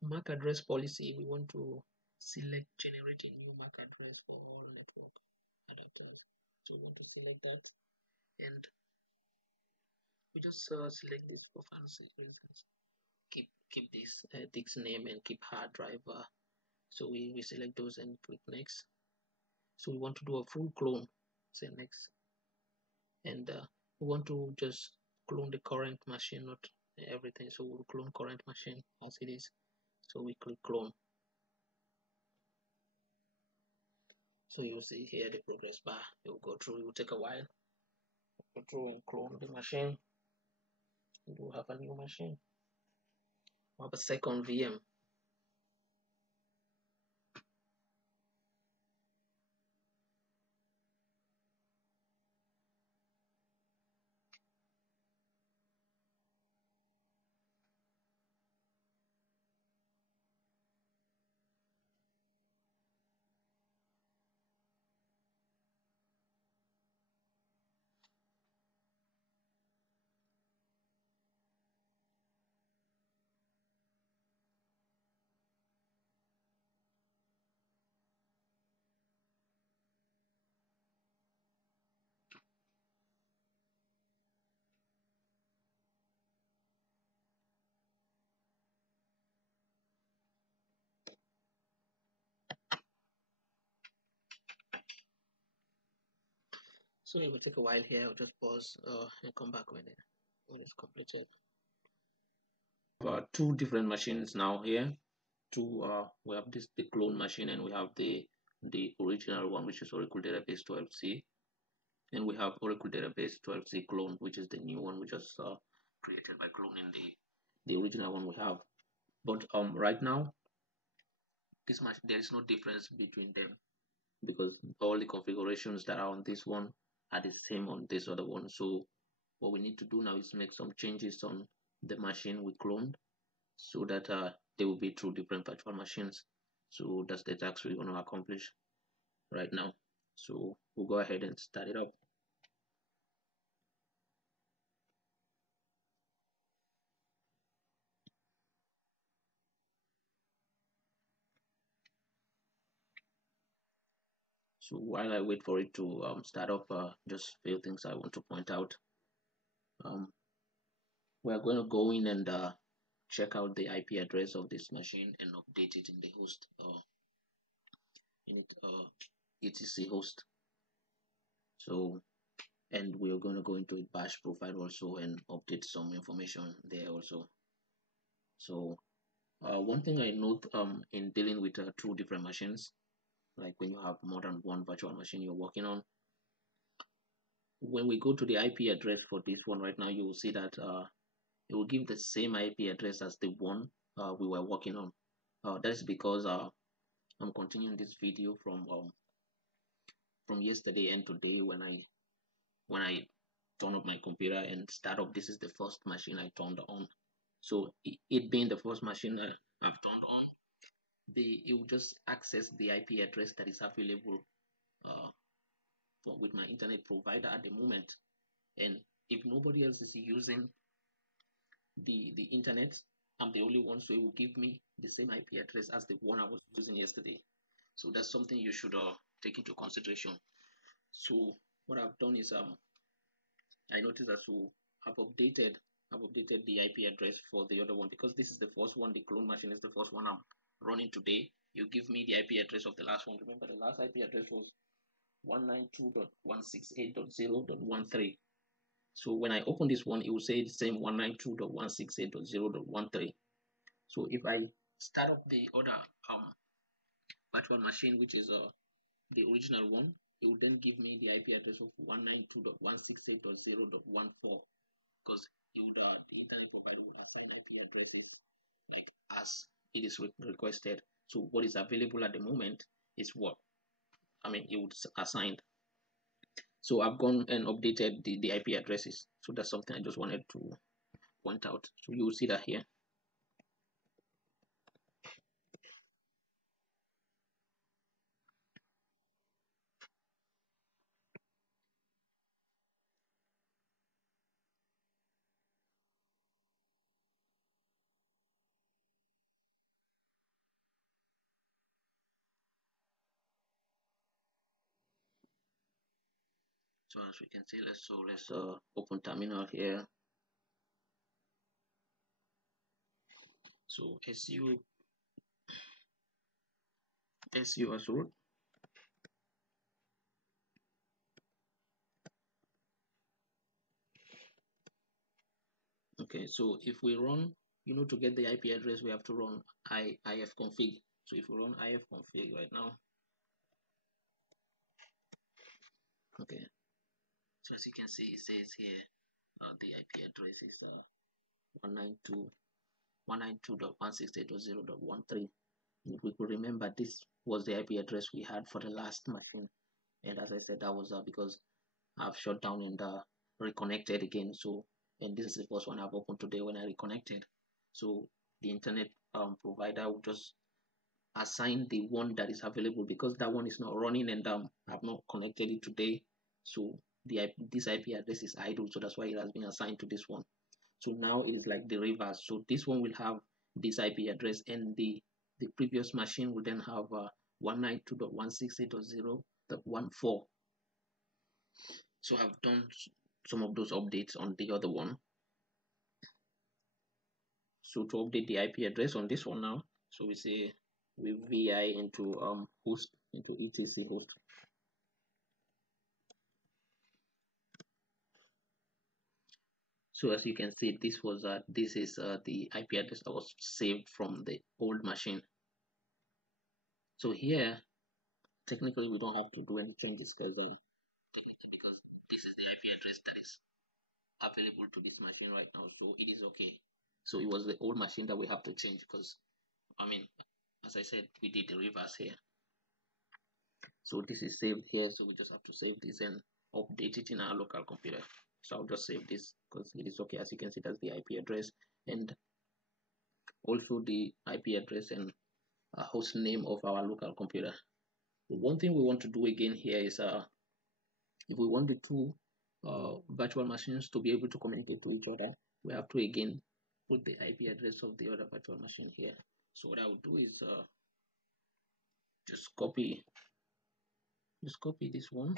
MAC address policy, we want to select generate a new MAC address for all network adapters. So we want to select that and we just select this for fancy reasons. Keep this name and keep hard drive. So we select those and click next. So we want to do a full clone. Say next, and we want to just clone the current machine, not everything. So we'll clone current machine as it is. So we click clone. So you'll see here the progress bar. It will go through. It will take a while. Go through and clone the machine. And we'll have a new machine. We'll have a second VM. So it will take a while here. I'll just pause and come back when it's completed. Two different machines now here. We have the clone machine and we have the original one, which is Oracle Database 12c, and we have Oracle Database 12c clone, which is the new one we just created by cloning the original one we have. But right now there is no difference between them because all the configurations that are on this one are the same on this other one. So what we need to do now is make some changes on the machine we cloned so that they will be two different virtual machines. So that's the task we're going to accomplish right now. So we'll go ahead and start it up. So while I wait for it to start up, just a few things I want to point out. We're going to go in and check out the IP address of this machine and update it in the host in it etc host. So and we're going to go into a bash profile also and update some information there also. So one thing I note in dealing with two different machines, like when you have more than one virtual machine you're working on, when we go to the IP address for this one right now, you will see that it will give the same IP address as the one we were working on. That is because I'm continuing this video from yesterday and today. When I turn up my computer and start up, this is the first machine I turned on. So it being the first machine I've turned on, it will just access the IP address that is available uh, with my internet provider at the moment. And if nobody else is using the internet, I'm the only one, so it will give me the same IP address as the one I was using yesterday. So that's something you should take into consideration. So what I've done is I noticed that I've updated the IP address for the other one because this is the first one. The clone machine is the first one I'm running today. You give me the IP address of the last one. Remember, the last IP address was 192.168.0.13. So when I open this one, it will say the same 192.168.0.13. So if I start up the other virtual machine, which is the original one, it will then give me the IP address of 192.168.0.14 because the internet provider would assign IP addresses like as it is requested. So what is available at the moment is what it would assigned. So I've gone and updated the IP addresses. So that's something I just wanted to point out. So you will see that here. So as we can see, let's open terminal here. So su as root. Okay, so if we run, to get the IP address, we have to run ifconfig. So if we run ifconfig right now, okay. So as you can see, it says here the IP address is 192.168.0.13. If we could remember, this was the IP address we had for the last machine, and as I said, that was because I've shut down and reconnected again. So, and this is the first one I've opened today when I reconnected. So the internet provider will just assign the one that is available because that one is not running and I've not connected it today. So this IP address is idle, so that's why it has been assigned to this one. So now it is like the reverse. So this one will have this IP address, and the previous machine will then have 192.168.0.14. So I've done some of those updates on the other one. So to update the IP address on this one now, so we say we vi into host into etc host. So as you can see, this is the IP address that was saved from the old machine. So here, technically, we don't have to do any changes because this is the IP address that is available to this machine right now. So it is okay. So it was the old machine that we have to change because, as I said, we did the reverse here. So this is saved here. So we just have to save this and update it in our local computer. So I'll just save this because it is okay. As you can see, that's the IP address and also the IP address and host name of our local computer. One thing we want to do again here is if we want the two virtual machines to be able to communicate to each other, we have to again put the IP address of the other virtual machine here. So what I would do is just copy this one.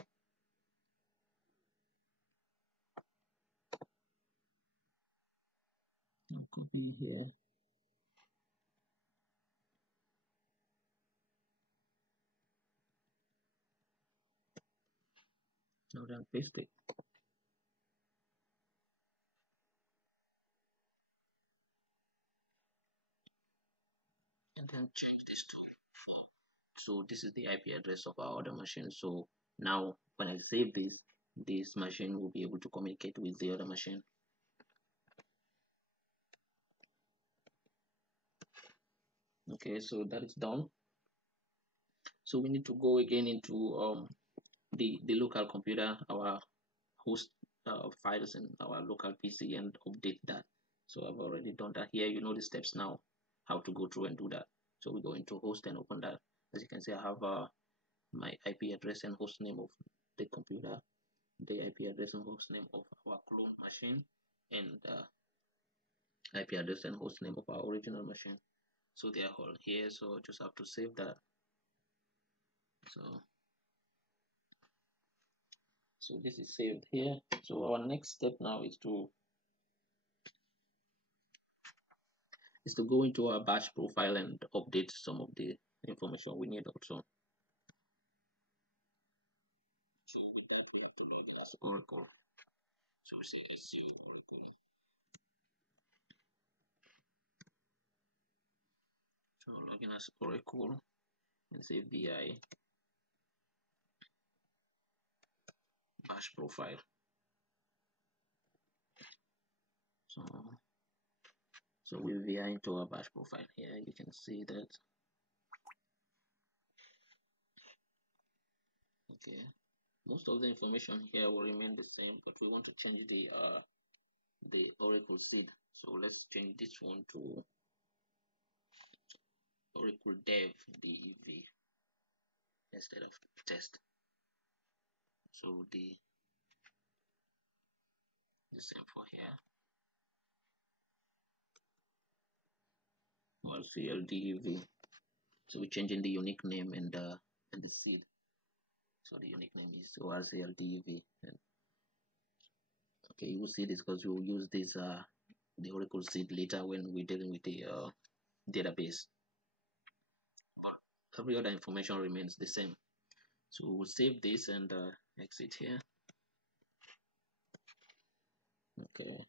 I'll copy here. Now then paste it. then change this to 4. So this is the IP address of our other machine. So now when I save this machine will be able to communicate with the other machine. Okay, so that is done. So we need to go again into the local computer, our host files in our local PC, and update that. So I've already done that here. You know the steps now, how to go through and do that. So we go into host and open that. As you can see, I have my IP address and host name of the computer, the IP address and host name of our clone machine, and IP address and host name of our original machine. So they are all here. So just have to save that. So this is saved here. So our next step now is to go into our batch profile and update some of the information we need also. So with that, we have to log in as Oracle. So we say SU Oracle. So log in as Oracle and say VI bash profile. So we VI into our bash profile here. You can see that. Okay. Most of the information here will remain the same, but we want to change the Oracle seed. So let's change this one to Oracle Dev DEV instead of test. So the same for here. RCLDEV. So we're changing the unique name and the seed. So the unique name is RCLDEV. Okay, you will see this because we will use this the Oracle seed later when we're dealing with the database. But every other information remains the same. So we'll save this and exit here. Okay.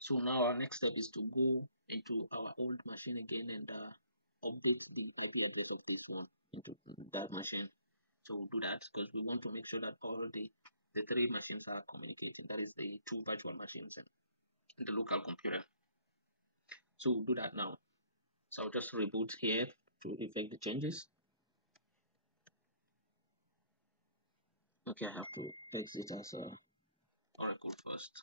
So now our next step is to go into our old machine again and update the IP address of this one into that machine. So we'll do that because we want to make sure that all the three machines are communicating. That is the two virtual machines and the local computer. So we'll do that now. So I'll just reboot here to effect the changes. Okay, I have to exit as Oracle first.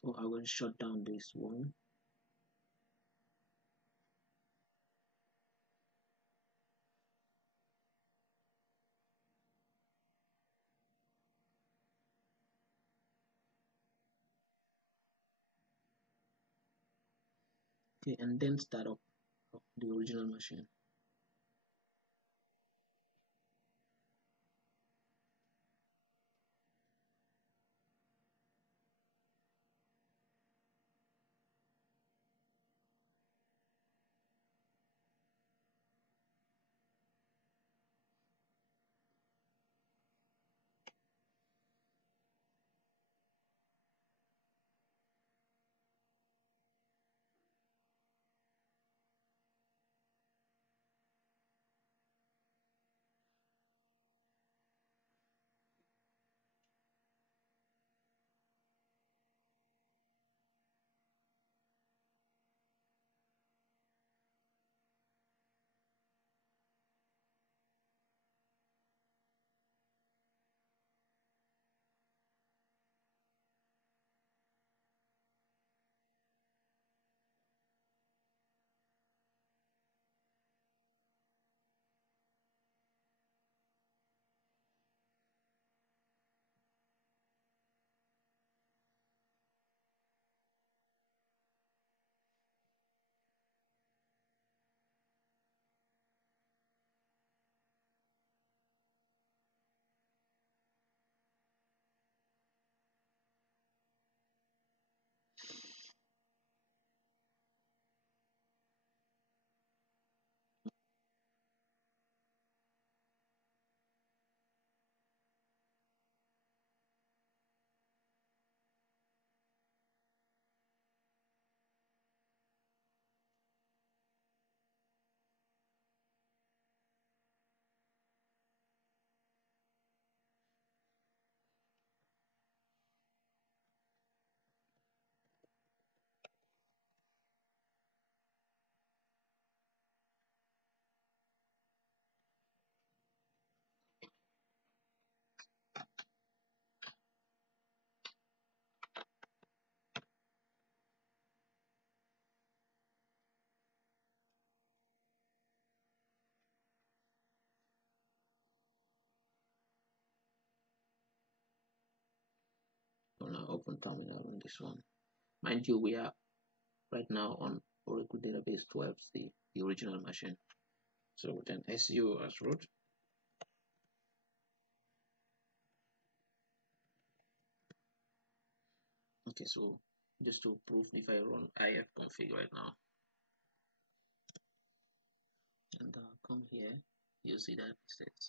So I will shut down this one. Okay, and then start up the original machine. So now open terminal on this one. Mind you, we are right now on Oracle Database 12, the original machine. So then SU as root. Okay, so just to prove, if I run Ifconfig right now and come here, you see that it says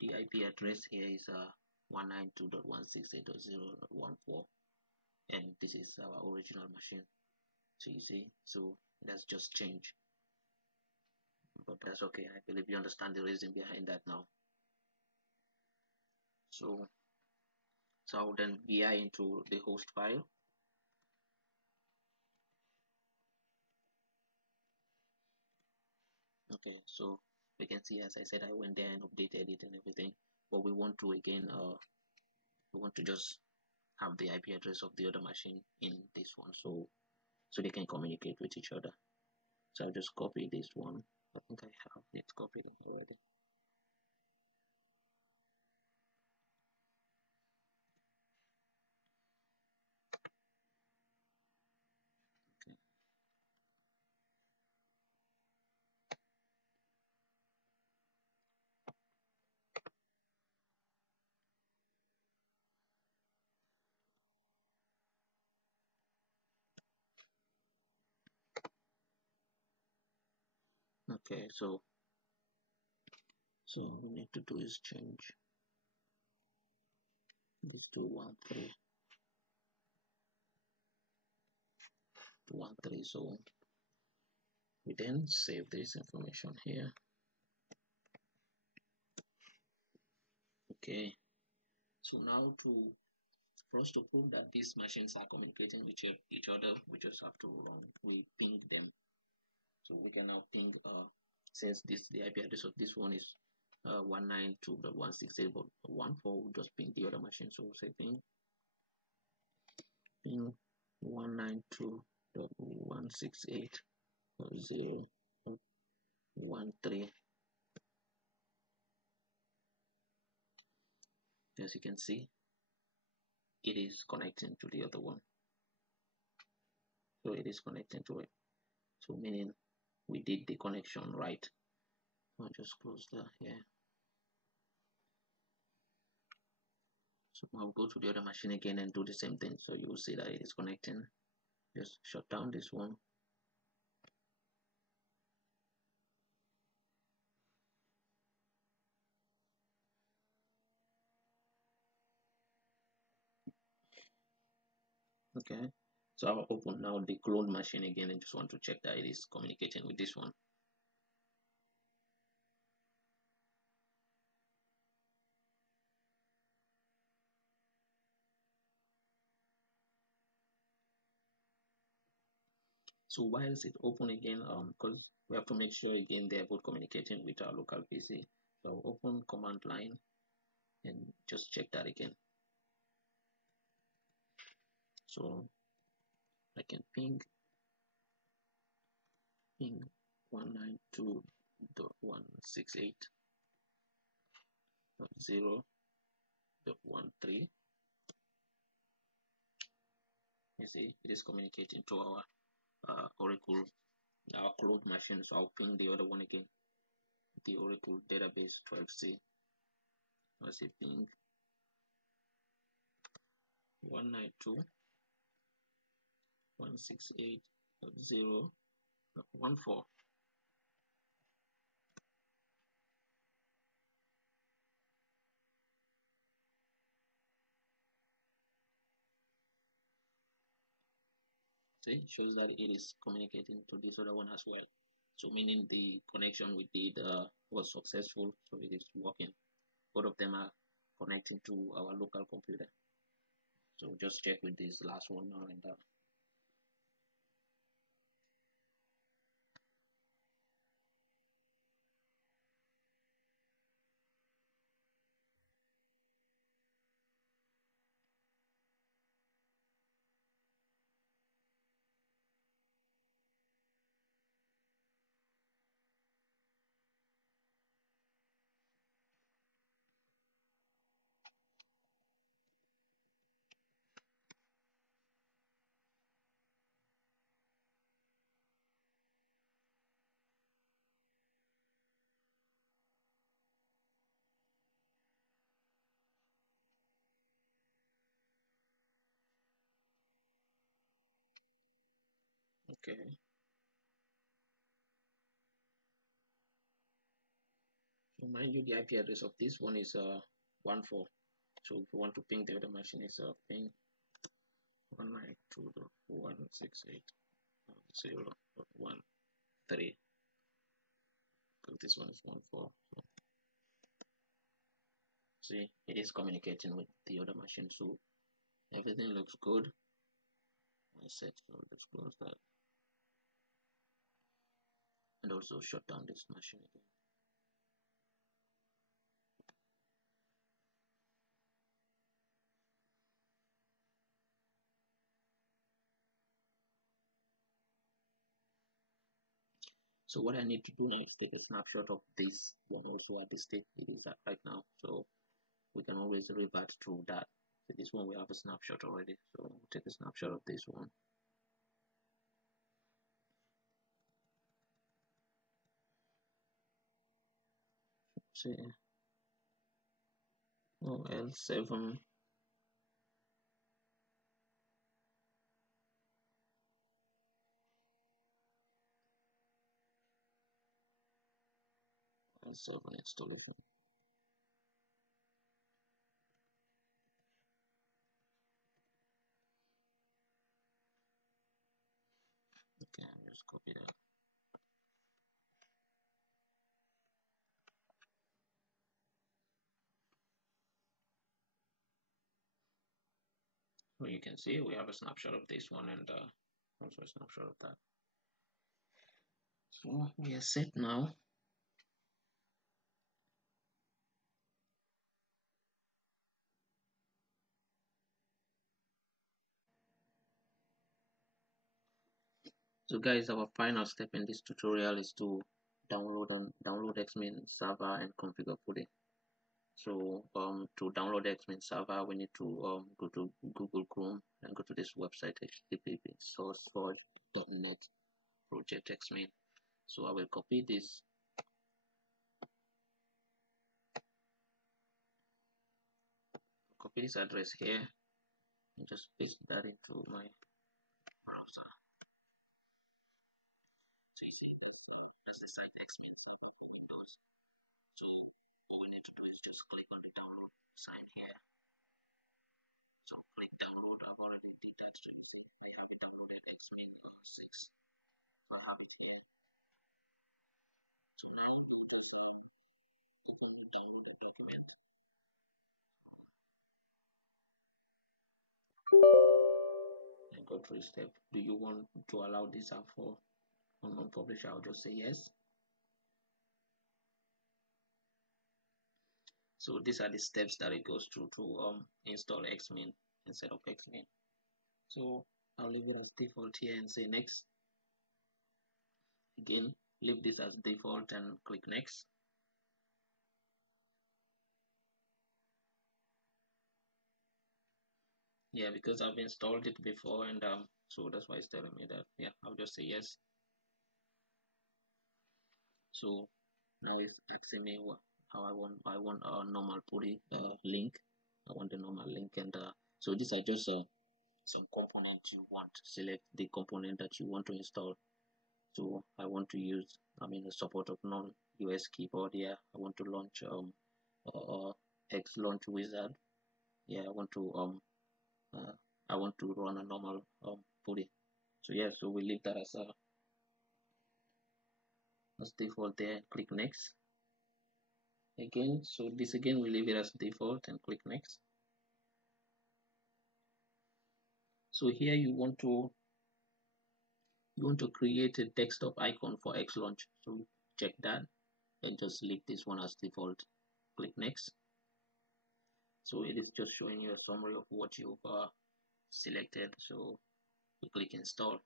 the IP address here is 192.168.0.14, and this is our original machine. So you see, so that's just change, but that's okay. I believe you understand the reason behind that now. So I'll then VI into the host file. Okay, so we can see, as I said, I went there and updated it and everything, but we want to again we want to just have the IP address of the other machine in this one, so they can communicate with each other. So I'll just copy this one. I think I have it copied already. Okay, so we need to do is change this to 13 so we then save this information here. Okay, so now for us to prove that these machines are communicating with each other, we just have to we ping them. So we can now ping since the IP address of this one is 192.168.14, we'll just ping the other machine. So we'll say ping 192.168.0.13. As you can see, it is connecting to the other one. So it is connecting to it. So meaning we did the connection right. I'll just close that here. So I'll go to the other machine again and do the same thing. So you will see that it is connecting. Just shut down this one. Okay. So I'll open now the clone machine again and just want to check that it is communicating with this one. So whilst it open again, because we have to make sure again they're both communicating with our local PC. So I'll open command line and just check that again. So I can ping 192.168.0.13. You see, it is communicating to our Oracle, our clone machine. So I'll ping the other one again, the Oracle database 12c. I'll say ping 192.168.0.14. See, shows that it is communicating to this other one as well. So meaning the connection we did was successful, so it is working. Both of them are connecting to our local computer. So just check with this last one now and okay. So mind you, the IP address of this one is 14. So if you want to ping the other machine, is ping 192.168.0.13. So this one is 14. So see, it is communicating with the other machine. So everything looks good. I said so. Let's close that and also shut down this machine again. So what I need to do now is take a snapshot of this one also at the state it is at right now. So we can always revert to that. So this one we have a snapshot already. So we'll take a snapshot of this one. See, oh, L7. L7 installation. Okay, I'll just copy that. So you can see we have a snapshot of this one and also a snapshot of that. So we are set now. So guys, our final step in this tutorial is to download Xmin server and configure fully. So to download Xmin server, we need to go to Google Chrome and go to this website, http:// .NET project xmin. So I will copy this address here and just paste that into my browser. So you see that's the site xmin for Windows. So all we need to do is just click on the download sign here. So click download. I've already did that. So I have it downloaded xmin 6. So I have it here. So now you can download the document and go through step. Do you want to allow this app for unknown publisher? I'll just say yes. So these are the steps that it goes through to install xmin and set up xmin. So I'll leave it as default here and say next. Again, leave this as default and click next. Yeah, because I've installed it before, and so that's why it's telling me that. Yeah, I'll just say yes. So now it's asking me how I want a normal PuTTY link. I want the normal link, and so these are just some components you want. Select the component that you want to install. So I want to use, the support of non-US keyboard here. I want to launch X launch wizard. Yeah, I want to run a normal PuTTY. So yeah, so we leave that as default there. Click next. Again, so this again we leave it as default and click next. So here you want to create a desktop icon for X launch. So check that and just leave this one as default. Click next. So it is just showing you a summary of what you've selected. So we click install.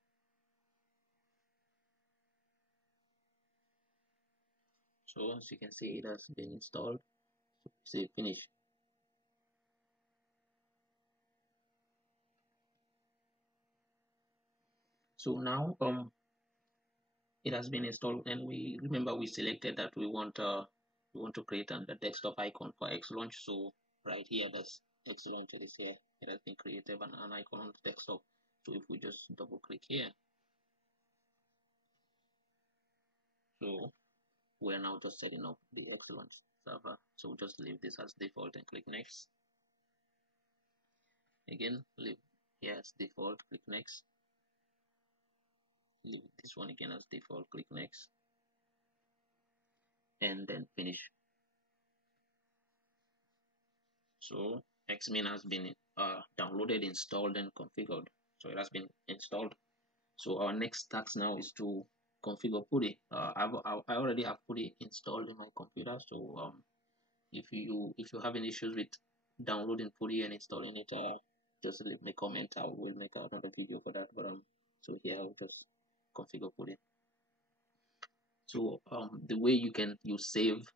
So as you can see, it has been installed. So say finish. So now it has been installed, and we selected that we want to create a desktop icon for X launch. So right here, that's X launch. It is here. It has been created an icon on the desktop. So if we just double click here, so we're now just setting up the X launch server. So just leave this as default and click next. Again, leave here as default, click next. Leave this one again as default, click next, and then finish. So xmin has been downloaded, installed, and configured. So it has been installed. So our next task now is to configure PuTTY. I already have PuTTY installed in my computer. So if you have any issues with downloading PuTTY and installing it, just leave me a comment. I will make another video for that. But so here I'll just configure PuTTY. So the way you save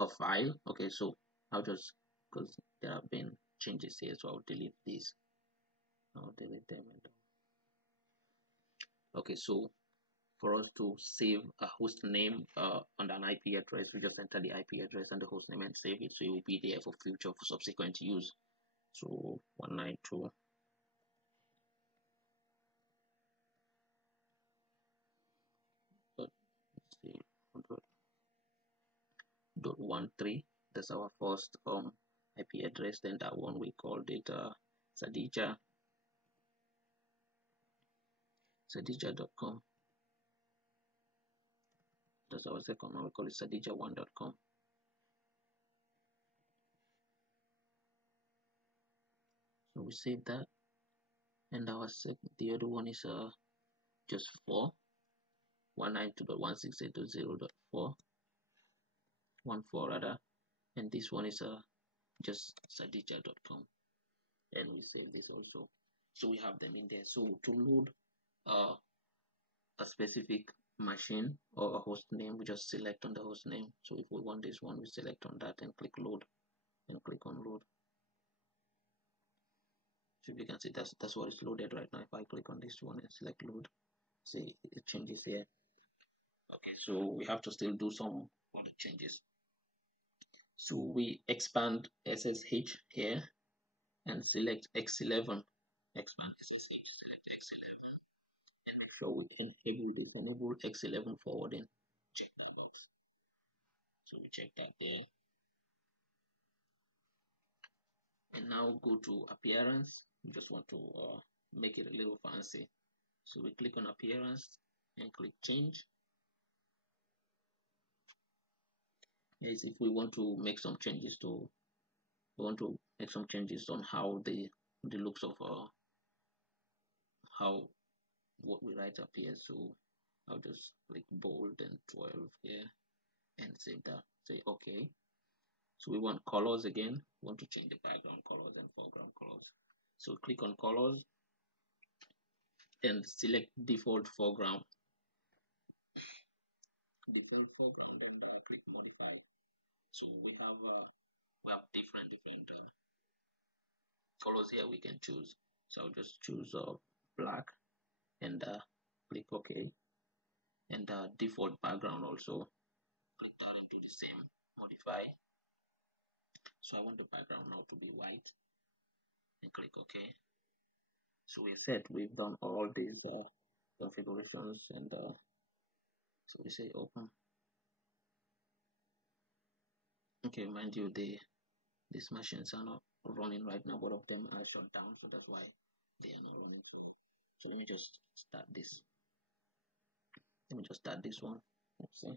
a file. Okay, so I'll just, because there have been changes here, so I'll delete these. I'll delete them. Okay, so for us to save a host name and an IP address, we just enter the IP address and the host name and save it, so it will be there for future, for subsequent use. So 192. .13. That's our first IP address. Then that one we called it sadija.com. That's our second one. We call it sadija1.com. So we save that, and the other one is just 4 192.168.0.4 rather, and this one is just sadija.com, and we save this also. So we have them in there. So to load a specific machine or a host name, we just select on the host name. So if we want this one, we select on that and click load and click on load. So if you can see, that's what is loaded right now. If I click on this one and select load, see it changes here. Okay, so we have to still do some other changes. So we expand SSH here and select X11. Expand SSH, select X11, and make sure we enable this, enable X11 forwarding. Check that box. So we check that there. And now go to appearance. We just want to make it a little fancy. So we click on appearance and click change. Yes, if we want to make some changes to, we want to make some changes on how the looks of how what we write appears. So I'll just click bold and 12 here and save that. Say okay. So we want colors again. We want to change the background colors and foreground colors. So click on colors and select default foreground. Default foreground and click modify. So we have different colors here we can choose. So I'll just choose black and click OK. And default background also, click that and do the same, modify. So I want the background now to be white and click OK. So we said we've done all these configurations, and so we say open. Okay, mind you, these machines are not running right now. Both of them are shut down, so that's why they are not running. So let me just start this. Let me just start this one. Let's see.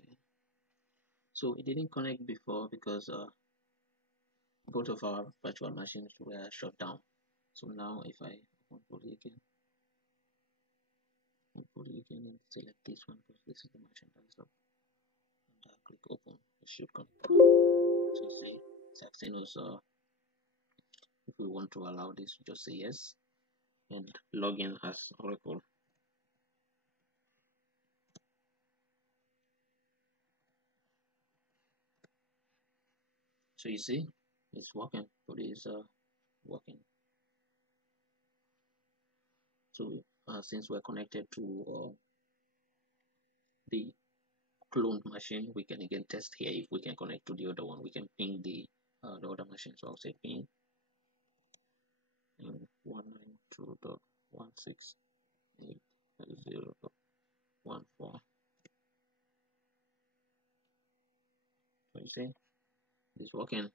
Okay. So it didn't connect before because both of our virtual machines were shut down. So now if I open it again, and select this one because this is the machine that is up, and click open, it should connect. So you see, it's asking us if we want to allow this, just say yes and log in as Oracle. So you see, it's working. But it's working. So since we're connected to the cloned machine, we can again test here if we can connect to the other one. We can ping the the other machine. So I'll say ping and 192.168.0.14. So you see, it's working.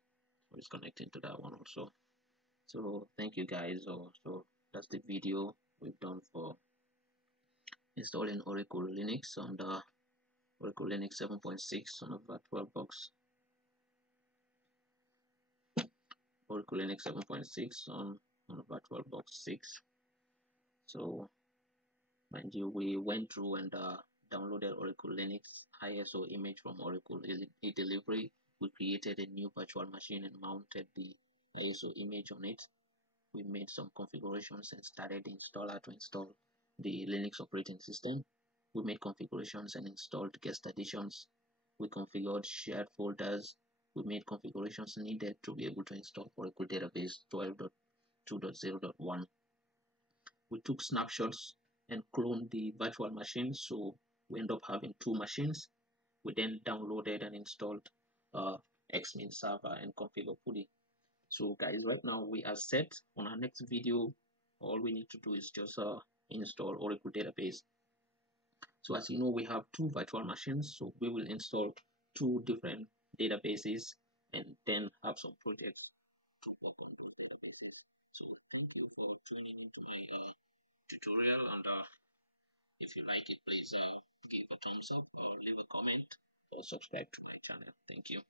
So it's connecting to that one also. So thank you guys. So that's the video we've done for installing Oracle Linux on the Oracle Linux 7.6 on a VirtualBox. Oracle Linux 7.6 on a VirtualBox 6. So mind you, we went through and downloaded Oracle Linux ISO image from Oracle eDelivery. We created a new virtual machine and mounted the ISO image on it. We made some configurations and started the installer to install the Linux operating system. We made configurations and installed guest additions. We configured shared folders. We made configurations needed to be able to install Oracle Database 12.2.0.1. We took snapshots and cloned the virtual machine, so we end up having two machines. We then downloaded and installed Xmin server and configured PuTTY. So guys, right now we are set. On our next video, all we need to do is just install Oracle Database. So as you know, we have two virtual machines, so we will install two different databases and then have some projects to work on those databases. So thank you for tuning into my tutorial, and if you like it, please give a thumbs up or leave a comment or subscribe to my channel. Thank you.